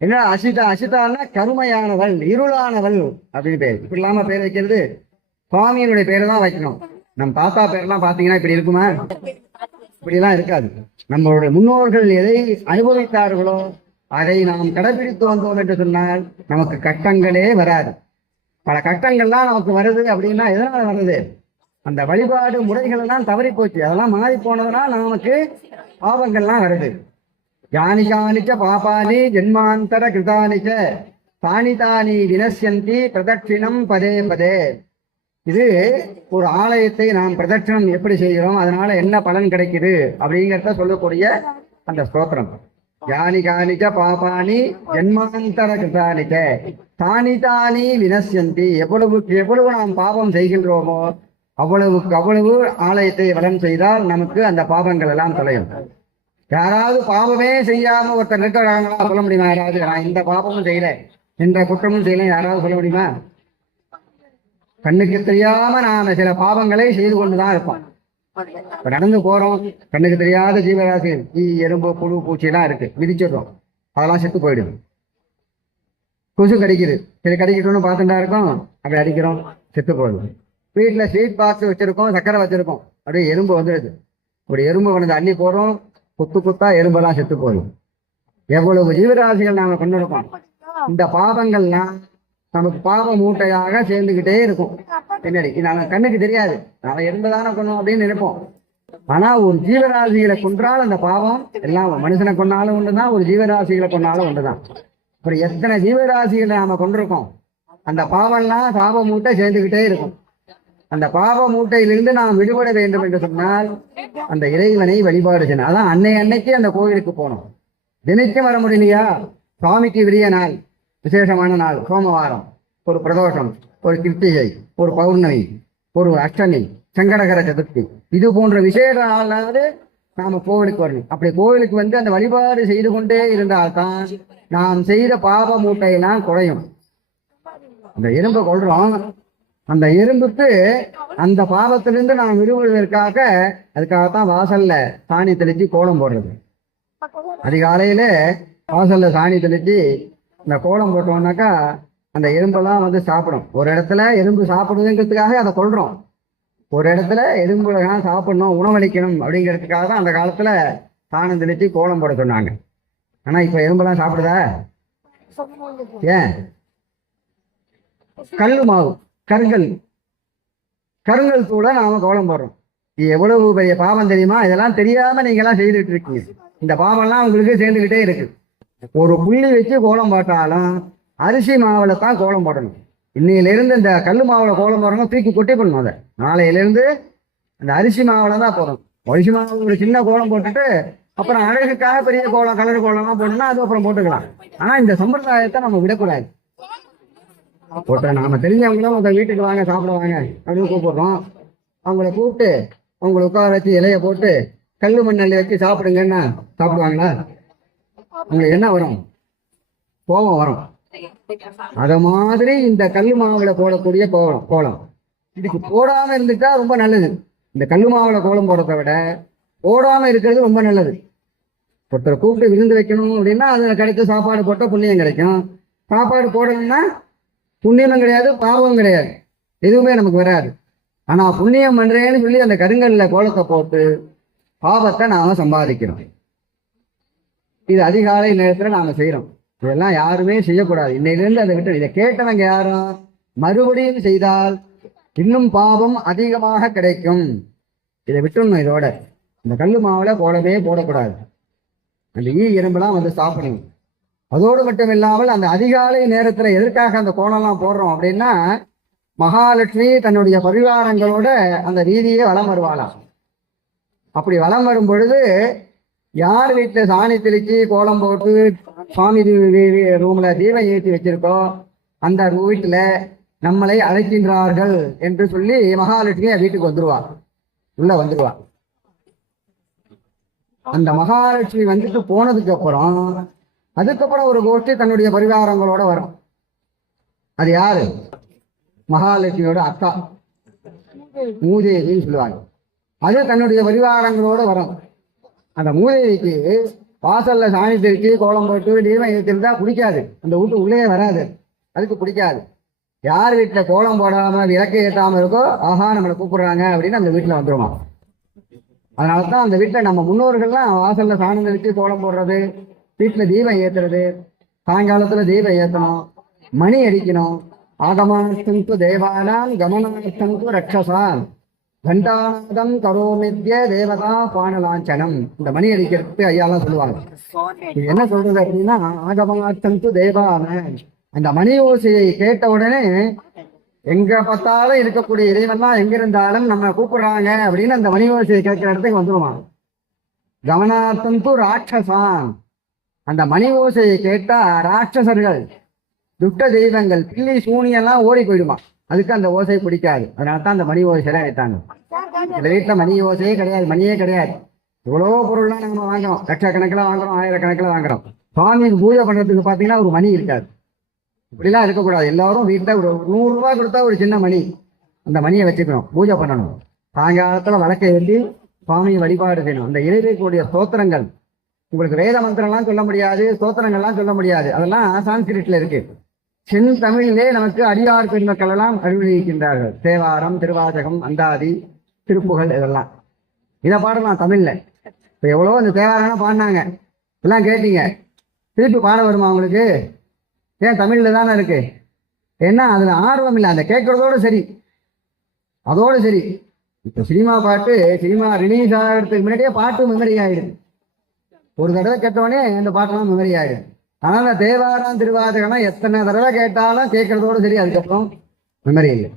என்ன அசிதான்னா கருமையானவள், இருளானவள் அப்படின்னு பேர். இப்படி இல்லாம பேர் வைக்கிறது, சுவாமியினுடைய பேரை தான் வைக்கணும். நம்ம தாத்தா பேரெல்லாம் பாத்தீங்கன்னா இப்படி இருக்குமா? இப்படிலாம் இருக்காது. நம்மளுடைய முன்னோர்கள் எதை அனுபவித்தார்களோ அதை நாம் கடைபிடித்து வந்தோம் என்று சொன்னால் நமக்கு கஷ்டங்களே வராது. பல கஷ்டங்கள்லாம் நமக்கு வருது அப்படின்னா எதனால வருது, அந்த வழிபாடு முறைகள் எல்லாம் தவறி போச்சு, அதெல்லாம் மாறி போனதுனால் நமக்கு பாவங்கள்லாம் வருது. யானி காணிச்ச பாபானி ஜென்மாந்தர கிருதானிச்ச தானி தானி வினசியந்தி பிரதட்சிணம் பதே பதே. இது ஒரு ஆலயத்தை நாம் பிரதட்சிணம் எப்படி செய்கிறோம், அதனால என்ன பலன் கிடைக்குது அப்படிங்கிறத சொல்லக்கூடிய அந்த ஸ்தோத்திரம். யானி காணிச்ச பாபானி ஜென்மாந்தர கிருதானிச்ச தானி தானி வினசியந்தி. எவ்வளவு நாம் பாவம் செய்கின்றோமோ அவ்வளவுக்கு அவ்வளவு ஆலயத்தை வளம் செய்தால் நமக்கு அந்த பாவங்கள் எல்லாம் தொலையும். யாராவது பாவமே செய்யாம ஒருத்தர் இருக்கிறாங்களா சொல்ல முடியுமா? யாராவது நான் இந்த பாவமும் செய்யல, எந்த குற்றமும் செய்யல, யாராவது சொல்ல முடியுமா? கண்ணுக்கு தெரியாம நாம சில பாவங்களை செய்து கொண்டுதான் இருப்போம். இப்ப நடந்து போறோம், கண்ணுக்கு தெரியாத ஜீவராசிகள் எறும்பு புழு பூச்சி எல்லாம் இருக்கு, மிதிச்சிடுறோம், அதெல்லாம் செத்து போயிடுது. கொசு கடிக்குது, சரி கடிக்கட்டும்னு பார்த்துட்டா இருக்கோம், அப்படி அடிக்கிறோம், செத்து போயிடும். வீட்டுல ஸ்வீட் பாக்ஸ் வச்சிருக்கோம், சக்கரை வச்சிருக்கோம், அப்படியே எறும்பு வந்துடுது. இப்படி எறும்பு வந்து அள்ளி போறோம், குத்து குத்தா எறும்பெல்லாம் செத்து போயிடும். எவ்வளவு ஜீவராசிகள் நாம கொண்டிருக்கோம். இந்த பாவங்கள்லாம் நமக்கு பாவ மூட்டையாக சேர்ந்துகிட்டே இருக்கும். பின்னாடி நாம கண்ணுக்கு தெரியாது, நாம எறும்புதானே கொண்டோம் அப்படின்னு நினைப்போம். ஆனா ஒரு ஜீவராசிகளை கொன்றால் அந்த பாவம் எல்லாம், மனுஷனை கொண்டாலும் ஒண்ணுதான், ஒரு ஜீவராசிகளை கொண்டாலும் ஒன்றுதான். அப்புறம் எத்தனை ஜீவராசிகளை நாம கொண்டிருக்கோம். அந்த பாவம்லாம் பாவ மூட்டை சேர்ந்துகிட்டே இருக்கும். அந்த பாவ மூட்டையிலிருந்து நாம் விடுபட வேண்டும் என்று சொன்னால் அந்த இறைவனை வழிபாடு செய்யணும். அதான் அன்னைக்கு அந்த கோவிலுக்கு போகணும். தினைக்கும் வர முடியலையா? சுவாமிக்கு விரிய நாள், விசேஷமான நாள், சோமவாரம், ஒரு பிரதோஷம், ஒரு கிருத்திகை, ஒரு பௌர்ணமி, ஒரு அஷ்டமி, சங்கடகர சதுர்த்தி, இது போன்ற விசேஷ நாளாவது நாம கோவிலுக்கு வரணும். அப்படி கோவிலுக்கு வந்து அந்த வழிபாடு செய்து கொண்டே இருந்தால்தான் நாம் செய்த பாவ மூட்டையெல்லாம் குறையும். அந்த எறும்பை கொள்றோம், அந்த எறும்புக்கு அந்த பாவத்திலிருந்து நாம் விடுபடுவதற்காக அதுக்காகத்தான் வாசல்ல சாணி தெளிச்சு கோலம் போடுறது. அதிகாலையில வாசல்ல சாணி தெளிச்சு இந்த கோலம் போட்டோம்னாக்கா அந்த எறும்பெல்லாம் வந்து சாப்பிடும். ஒரு இடத்துல எறும்பு சாப்பிடுதுங்கிறதுக்காக அதை கொள்றோம், ஒரு இடத்துல எறும்புலாம் சாப்பிடணும், உணவளிக்கணும் அப்படிங்கிறதுக்காக தான் அந்த காலத்துல சாணம் தெளிச்சு கோலம் போட சொன்னாங்க. ஆனா இப்ப எறும்பெல்லாம் சாப்பிடுதா? ஏன்? கல்லு மாவு, கருங்கல் தூள நாம கோலம் போடுறோம். இது எவ்வளவு பெரிய பாவம் தெரியுமா? இதெல்லாம் தெரியாம நீங்க எல்லாம் செய்துட்டு இருக்கீங்க. இந்த பாவம்லாம் உங்களுக்கு சேர்ந்துகிட்டே இருக்கு. ஒரு புள்ளி வச்சு கோலம் போட்டாலும் அரிசி மாவுல தான் கோலம் போடணும். இன்னையிலிருந்து இந்த கல்லு மாவுல கோலம் போடுறவங்க தூக்கி கொட்டி பண்ணணும். அதை நாளையிலிருந்து அந்த அரிசி மாவுல தான் போடணும். அரிசி மாவு ஒரு சின்ன கோலம் போட்டுட்டு அப்புறம் அழகுக்காக பெரிய கோலம், கலர் கோலம்லாம் போடணும்னா அது அப்புறம் போட்டுக்கலாம். ஆனா இந்த சம்பிரதாயத்தை நம்ம விடக்கூடாது. போட்ட நாம தெரிஞ்சவங்களும் உங்க வீட்டுக்கு வாங்க சாப்பிடுவாங்க அப்படின்னு கூப்பிடுறோம். அவங்கள கூப்பிட்டு அவங்களை உட்கார வச்சு இலைய போட்டு கல்லு மண்ணெல்ல வச்சு சாப்பிடுங்கன்னா சாப்பிடுவாங்களா? உங்களுக்கு என்ன வரும்? கோபம் வரும். அத மாதிரி இந்த கல்லு மாவுல போடக்கூடிய கோலம் இதுக்கு போடாம இருந்துட்டா ரொம்ப நல்லது. இந்த கல்லு மாவுல கோலம் போடுறத விட போடாம இருக்கிறது ரொம்ப நல்லது. ஒருத்தரை கூப்பிட்டு விருந்து வைக்கணும் அப்படின்னா அதுல கிடைச்ச சாப்பாடு போட்டா புண்ணியம் கிடைக்கும். சாப்பாடு போடணும்னா புண்ணியமும் கிடையாது, பாவமும் கிடையாது, எதுவுமே நமக்கு வராது. ஆனா புண்ணியம் பண்றேன்னு சொல்லி அந்த கருங்கல்ல கோலத்தை போட்டு பாவத்தை நாம சம்பாதிக்கிறோம். இது அதிகாலை நேரத்துல நாம செய்யறோம். இதெல்லாம் யாருமே செய்யக்கூடாது. இன்னையிலிருந்து அதை விட்டு இதை கேட்டவங்க யாரும் மறுபடியும் செய்தால் இன்னும் பாவம் அதிகமாக கிடைக்கும். இதை விட்டுணும். இதோட இந்த கல்லு மாவுல போடவே போடக்கூடாது. அந்த எறும்பெல்லாம் வந்து சாப்பிடணும். அதோடு மட்டும் இல்லாமல் அந்த அதிகாலை நேரத்துல எதற்காக அந்த கோலம்லாம் போடுறோம் அப்படின்னா, மகாலட்சுமி தன்னுடைய பரிவாரங்களோட அந்த வீதியே வலம் வருவாளாம். அப்படி வலம் வரும் பொழுது யார் வீட்டுல சாணி தெளிச்சு கோலம் போட்டு சுவாமி ரூம்ல தீபம் ஏற்றி வச்சிருக்கோ அந்த வீட்டுல நம்மளை அழைக்கின்றார்கள் என்று சொல்லி மகாலட்சுமி வீட்டுக்கு வந்துருவா, உள்ள வந்துருவா. அந்த மகாலட்சுமி வந்துட்டு போனதுக்கு அப்புறம் அதுக்கப்புறம் ஒரு கோஷ்டி தன்னுடைய பரிவாரங்களோட வரும். அது யாரு? மகாலட்சுமியோட அக்கா மூதேவின்னு சொல்லுவாங்க. அது தன்னுடைய பரிவாரங்களோட வரும். அந்த மூதேவிக்கு வாசல்ல சாணி தெளிச்சு கோலம் போட்டு தீபம் ஏற்றிருந்தா பிடிக்காது, அந்த வீட்டு உள்ளே வராது, அதுக்கு பிடிக்காது. யார் வீட்டுல கோலம் போடாம விளக்கை ஏற்றாம இருக்கோ ஆஹா நம்மளை கூப்பிடுறாங்க அப்படின்னு அந்த வீட்டுல வந்துருமா. அதனாலதான் அந்த வீட்டுல நம்ம முன்னோர்கள்லாம் வாசல்ல சாணம் தெளிச்சு கோலம் போடுறது, வீட்டுல தீபம் ஏத்துறது, சாயங்காலத்துல தீபம் ஏற்றணும், மணி அடிக்கணும். ஆகமார்த்தந்து தேவானாம் கமனார்த்தந்து ரக்ஷசான் கண்டாநாதம் கரோமித்ய தேவதா பானலாஞ்சனம். இந்த மணி அடிக்கிறதுக்கு ஐயாலாம் சொல்லுவாங்க. இது என்ன சொல்றது அப்படின்னா, ஆகமார்த்தந்து தேவான அந்த மணி ஓசையை கேட்ட உடனே எங்க பார்த்தாலும் இருக்கக்கூடிய இறைவன்லாம் எங்க இருந்தாலும் நம்ம கூப்பிடுறாங்க அப்படின்னு அந்த மணி ஓசையை கேட்கிற இடத்துக்கு வந்துருவாங்க. கமனார்த்தந்து ராட்சசான், அந்த மணி ஓசையை கேட்டா ராட்சசர்கள், துட்ட தெய்வங்கள், பில்லி சூனியெல்லாம் ஓடி போயிடுமா. அதுக்கு அந்த ஓசையை பிடிக்காது. அதனால தான் அந்த மணி ஓசையெல்லாம் வைத்தாங்க. இந்த வீட்டுல மணி ஓசையே கிடையாது, மணியே கிடையாது. இவ்வளோ பொருள்லாம் நம்ம வாங்குறோம், லட்சக்கணக்கில் வாங்குறோம், ஆயிரக்கணக்கில் வாங்குறோம். சுவாமிக்கு பூஜை பண்ணுறதுக்கு பார்த்தீங்கன்னா ஒரு மணி இருக்காது. இப்படிலாம் இருக்கக்கூடாது. எல்லாரும் வீட்டில் ஒரு 100 ரூபாய் கொடுத்தா ஒரு சின்ன மணி, அந்த மணியை வச்சுக்கணும், பூஜை பண்ணணும். சாயங்காலத்தில் வழக்கை எழுதி சுவாமியை வழிபாடு செய்யணும். அந்த இறைவனுடைய ஸ்தோத்திரங்கள், உங்களுக்கு வேத மந்திரம்லாம் சொல்ல முடியாது, ஸ்தோத்திரங்கள்லாம் சொல்ல முடியாது, அதெல்லாம் சான்ஸ்கிரிட்ல இருக்கு. சென் தமிழிலே நமக்கு அடியார் பெருமக்கள் எல்லாம் அறிவுறுகின்றார்கள். தேவாரம், திருவாசகம், அந்தாதி, திருப்புகழ், இதெல்லாம் இதை பாடலாம் தமிழ்ல. இப்போ எவ்வளோ இந்த தேவாரம்லாம் பாடினாங்க, எல்லாம் கேட்டீங்க. திருப்பி பாட வருமா உங்களுக்கு? ஏன் தமிழ்ல தானே இருக்கு. ஏன்னா அதுல ஆர்வம் இல்லை, அந்த கேட்கறதோடு சரி, அதோடு சரி. இப்போ சினிமா பாட்டு, சினிமா ரிலீஸ் ஆகிறதுக்கு முன்னாடியே பாட்டு மெமரி ஆயிடுது. ஒரு தடவை கேட்டோடனே இந்த பாட்டெல்லாம் மெமரி ஆயிடும். ஆனால் தேவாரம், திருவாசகம்னா எத்தனை தடவை கேட்டாலும் கேட்கறதோடு சரி, அதுக்கப்புறம் மெமரி இல்லை.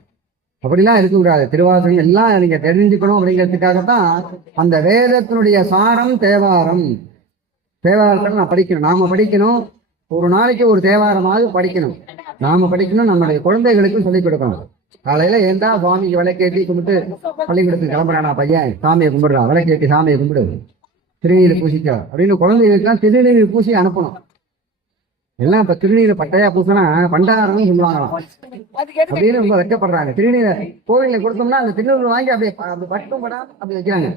அப்படிலாம் இருக்கக்கூடாது. திருவாசகம் எல்லாம் நீங்க தெரிஞ்சுக்கணும் அப்படிங்கிறதுக்காகத்தான் அந்த வேதத்தினுடைய சாரம் தேவாரம். தேவாரத்தை நான் படிக்கணும், நாம படிக்கணும். ஒரு நாளைக்கு ஒரு தேவாரமாவது படிக்கணும், நாம படிக்கணும், நம்மளுடைய குழந்தைகளுக்கும் சொல்லிக் கொடுக்கணும். காலையில ஏண்டா சுவாமிக்கு விளக்கேற்றி கும்பிட்டு பள்ளிக்கூடத்துக்கு கிளம்புறானா பையன், சாமியை கும்பிடுறான், விளக்கேற்றி சாமியை கும்பிடு, திருநீர் பூசிக்கா அப்படின்னு குழந்தைகளுக்குலாம் திருநீர் பூசி அனுப்பணும். எல்லாம் இப்ப திருநீரை பட்டையா பூசினா பண்டாரம்னு சொல்லுவாங்களாம் அப்படின்னு ரொம்ப வெட்டப்படுறாங்க. திருநீரை கோவில கொடுத்தோம்னா அந்த திருநீர் வாங்கி அப்படியே பட்டும் படாம அப்படி வைக்கிறாங்க.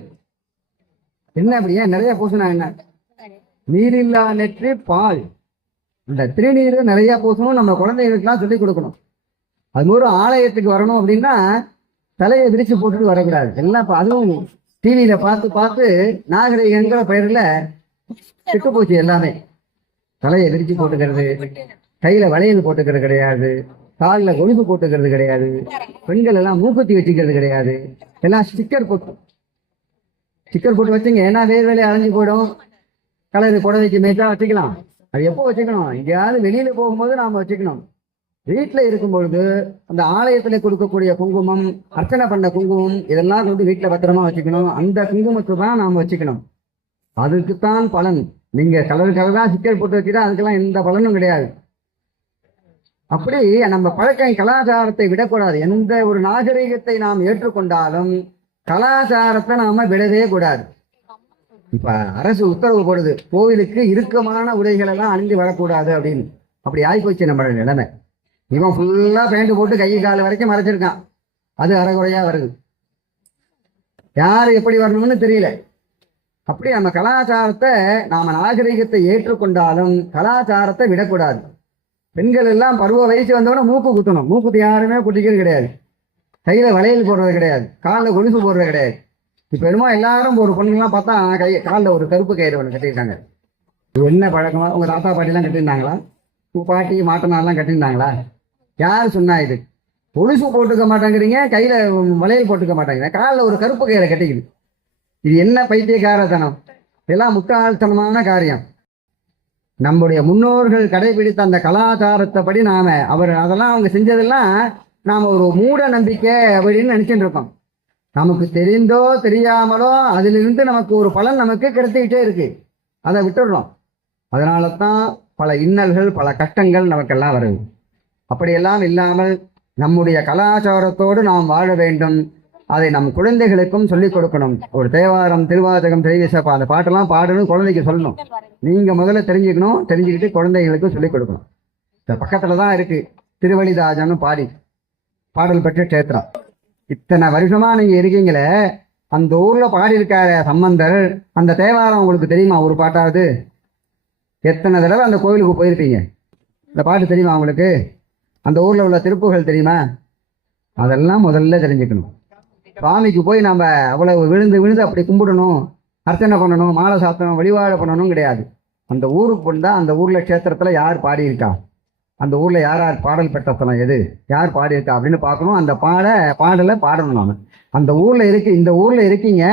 என்ன அப்படி ஏன் நிறைய பூசினா என்ன? நீரில்லா நெற்றி பால், இந்த திருநீர் நிறைய பூசணும், நம்ம குழந்தைகளுக்கெல்லாம் சொல்லிக் கொடுக்கணும். அது ஒரு ஆலயத்துக்கு வரணும் அப்படின்னா தலையை விரிச்சு போட்டுட்டு வரக்கூடாது. எல்லாம் இப்போ அதுவும் டிவியில பார்த்து பார்த்து நாகரிகங்கிற பெயர்ல கெட்டு போச்சு. எல்லாமே தலையை விரிச்சு போட்டுக்கிறது, கையில வளையல் போட்டுக்கிறது கிடையாது, காலில் கொழுப்பு போட்டுக்கிறது கிடையாது, பெண்கள் எல்லாம் மூக்குத்தி வச்சுக்கிறது கிடையாது, எல்லாம் ஸ்டிக்கர் போட்டு வச்சுங்க. ஏன்னா வேறு வேலையை அலைஞ்சு போயிடும். கலரு புடவைக்கு மேய்ச்சா வச்சுக்கலாம், அது எப்போ வச்சுக்கணும்? எங்கேயாவது வெளியில போகும்போது நாம வச்சுக்கணும். வீட்டில் இருக்கும்பொழுது அந்த ஆலயத்துல கொடுக்கக்கூடிய குங்குமம், அர்ச்சனை பண்ண குங்குமம், இதெல்லாம் கொண்டு வீட்டில் பத்திரமா வச்சுக்கணும். அந்த குங்குமத்தை தான் நாம வச்சுக்கணும், அதுக்குத்தான் பலன். நீங்க கலருக்காக தான் ஸ்டிக்கர் போட்டு வச்சுட்டா அதுக்கெல்லாம் எந்த பலனும் கிடையாது. அப்படி நம்ம பழக்கம் கலாச்சாரத்தை விடக்கூடாது. எந்த ஒரு நாகரிகத்தை நாம் ஏற்றுக்கொண்டாலும் கலாச்சாரத்தை நாம விடவே கூடாது. இப்ப அரசு உத்தரவு போடுது, கோவிலுக்கு இறுக்கமான உடைகள் எல்லாம் அணிந்து வரக்கூடாது அப்படின்னு. அப்படி ஆகிப்போச்சு நம்மளோட நிலைமை. இவன் ஃபுல்லா பேண்ட் போட்டு கை கால் வரைக்கும் மறைச்சிருக்கான், அது அரைகுறையா வருது. யாரு எப்படி வரணும்னு தெரியல. அப்படி நம்ம கலாச்சாரத்தை, நாம நாகரிகத்தை ஏற்றுக்கொண்டாலும் கலாச்சாரத்தை விடக்கூடாது. பெண்கள் எல்லாம் பருவ வயசு வந்தவொடனே மூக்கு குத்தணும். மூக்குத்தி யாருமே குத்திக்கிறது கிடையாது, கையில வளையல் போடுறது கிடையாது, காலில் கொலுசு போடுறது கிடையாது. இப்ப என்னமோ எல்லாரும் ஒரு பொண்ணுங்கெல்லாம் பார்த்தா காலில் ஒரு கருப்பு கயிறு ஒன்று கட்டியிருக்காங்க. இது என்ன பழக்கமா? உங்க தாத்தா பாட்டிலாம் கட்டியிருந்தாங்களா? உங்க பாட்டி மாட்டனாலாம் கட்டியிருந்தாங்களா? யார் சொன்னா இது? கொலுசு போட்டுக்க மாட்டேங்கிறீங்க, கையில வளையல் போட்டுக்க மாட்டேங்கிறீங்க, காலில் ஒரு கருப்பு கயிறை கட்டிக்குது. இது என்ன பைத்தியக்காரத்தனம்? இதெல்லாம் முட்டாள்தனமான காரியம். நம்முடைய முன்னோர்கள் கடைபிடித்த அந்த கலாச்சாரத்தை படி அதெல்லாம் அவங்க செஞ்சதெல்லாம் நாம ஒரு மூட நம்பிக்கை அப்படின்னு நினைச்சுட்டு இருக்கோம். நமக்கு தெரிந்தோ தெரியாமலோ அதிலிருந்து நமக்கு ஒரு பலன் நமக்கு கிடைத்துக்கிட்டே இருக்கு, அதை விட்டுடுறோம். அதனால தான் பல இன்னல்கள், பல கஷ்டங்கள் நமக்கெல்லாம் வருது. அப்படியெல்லாம் இல்லாமல் நம்முடைய கலாச்சாரத்தோடு நாம் வாழ வேண்டும். அதை நம் குழந்தைகளுக்கும் சொல்லிக் கொடுக்கணும். ஒரு தேவாரம், திருவாசகம், திரைவிசப்பா, அந்த பாட்டெல்லாம் பாடணும், குழந்தைக்கு சொல்லணும். நீங்க முதல்ல தெரிஞ்சுக்கணும், தெரிஞ்சுக்கிட்டு குழந்தைகளுக்கும் சொல்லிக் கொடுக்கணும். இந்த பக்கத்துல தான் இருக்கு திருவழிதாஜன்னு பாடல் பெற்ற கஷேத்திரம். இத்தனை வருஷமா நீங்க இருக்கீங்களே, அந்த ஊர்ல பாடியிருக்கார சம்பந்தர், அந்த தேவாரம் உங்களுக்கு தெரியுமா? ஒரு பாட்டாவது? எத்தனை தடவை அந்த கோவிலுக்கு போயிருப்பீங்க, இந்த பாட்டு தெரியுமா உங்களுக்கு? அந்த ஊர்ல உள்ள திருப்புகள் தெரியுமா? அதெல்லாம் முதல்ல தெரிஞ்சுக்கணும். சுவாமிக்கு போய் நம்ம அவ்வளவு விழுந்து விழுந்து அப்படி கும்பிடணும், அர்ச்சனை பண்ணணும், மாலை சாத்தணும், வழிபாடு பண்ணணும் கிடையாது. அந்த ஊருக்கு போனா அந்த ஊர்ல கஷேத்திரத்துல யார் பாடியிருக்கா, அந்த ஊர்ல யார் யார் பாடல் பெற்ற ஸ்தலம் எது, யார் பாடியிருக்கா அப்படின்னு பார்க்கணும். அந்த பாடலை பாடணும். நாம அந்த ஊர்ல இந்த ஊர்ல இருக்கீங்க,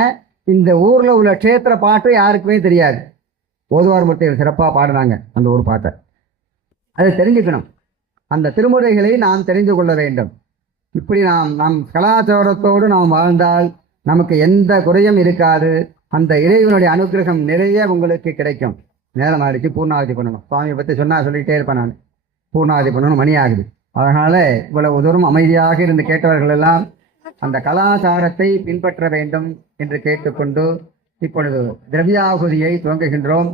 இந்த ஊர்ல உள்ள கஷேத்திர பாட்டு யாருக்குமே தெரியாது. ஓதுவார் மூர்த்திகள் சிறப்பா பாடுனாங்க அந்த ஊர் பாட்டை, அதை தெரிஞ்சுக்கணும். அந்த திருமுறைகளை நாம் தெரிந்து கொள்ள வேண்டும். இப்படி நம் கலாச்சாரத்தோடு நாம் வாழ்ந்தால் நமக்கு எந்த குறையும் இருக்காது. அந்த இறைவனுடைய அனுகிரகம் நிறைய உங்களுக்கு கிடைக்கும். நேரம் ஆகிடுச்சு, பூர்ணாவதி பண்ணணும். சுவாமியை பற்றி சொல்லிக்கிட்டே இருப்பேன் நான். பூர்ணாவதி பண்ணணும், மணி ஆகுது. அதனால இவ்வளவு தூரம் அமைதியாக இருந்து கேட்டவர்கள் எல்லாம் அந்த கலாச்சாரத்தை பின்பற்ற வேண்டும் என்று கேட்டுக்கொண்டு இப்பொழுது திரவியாகுதியை துவங்குகின்றோம்.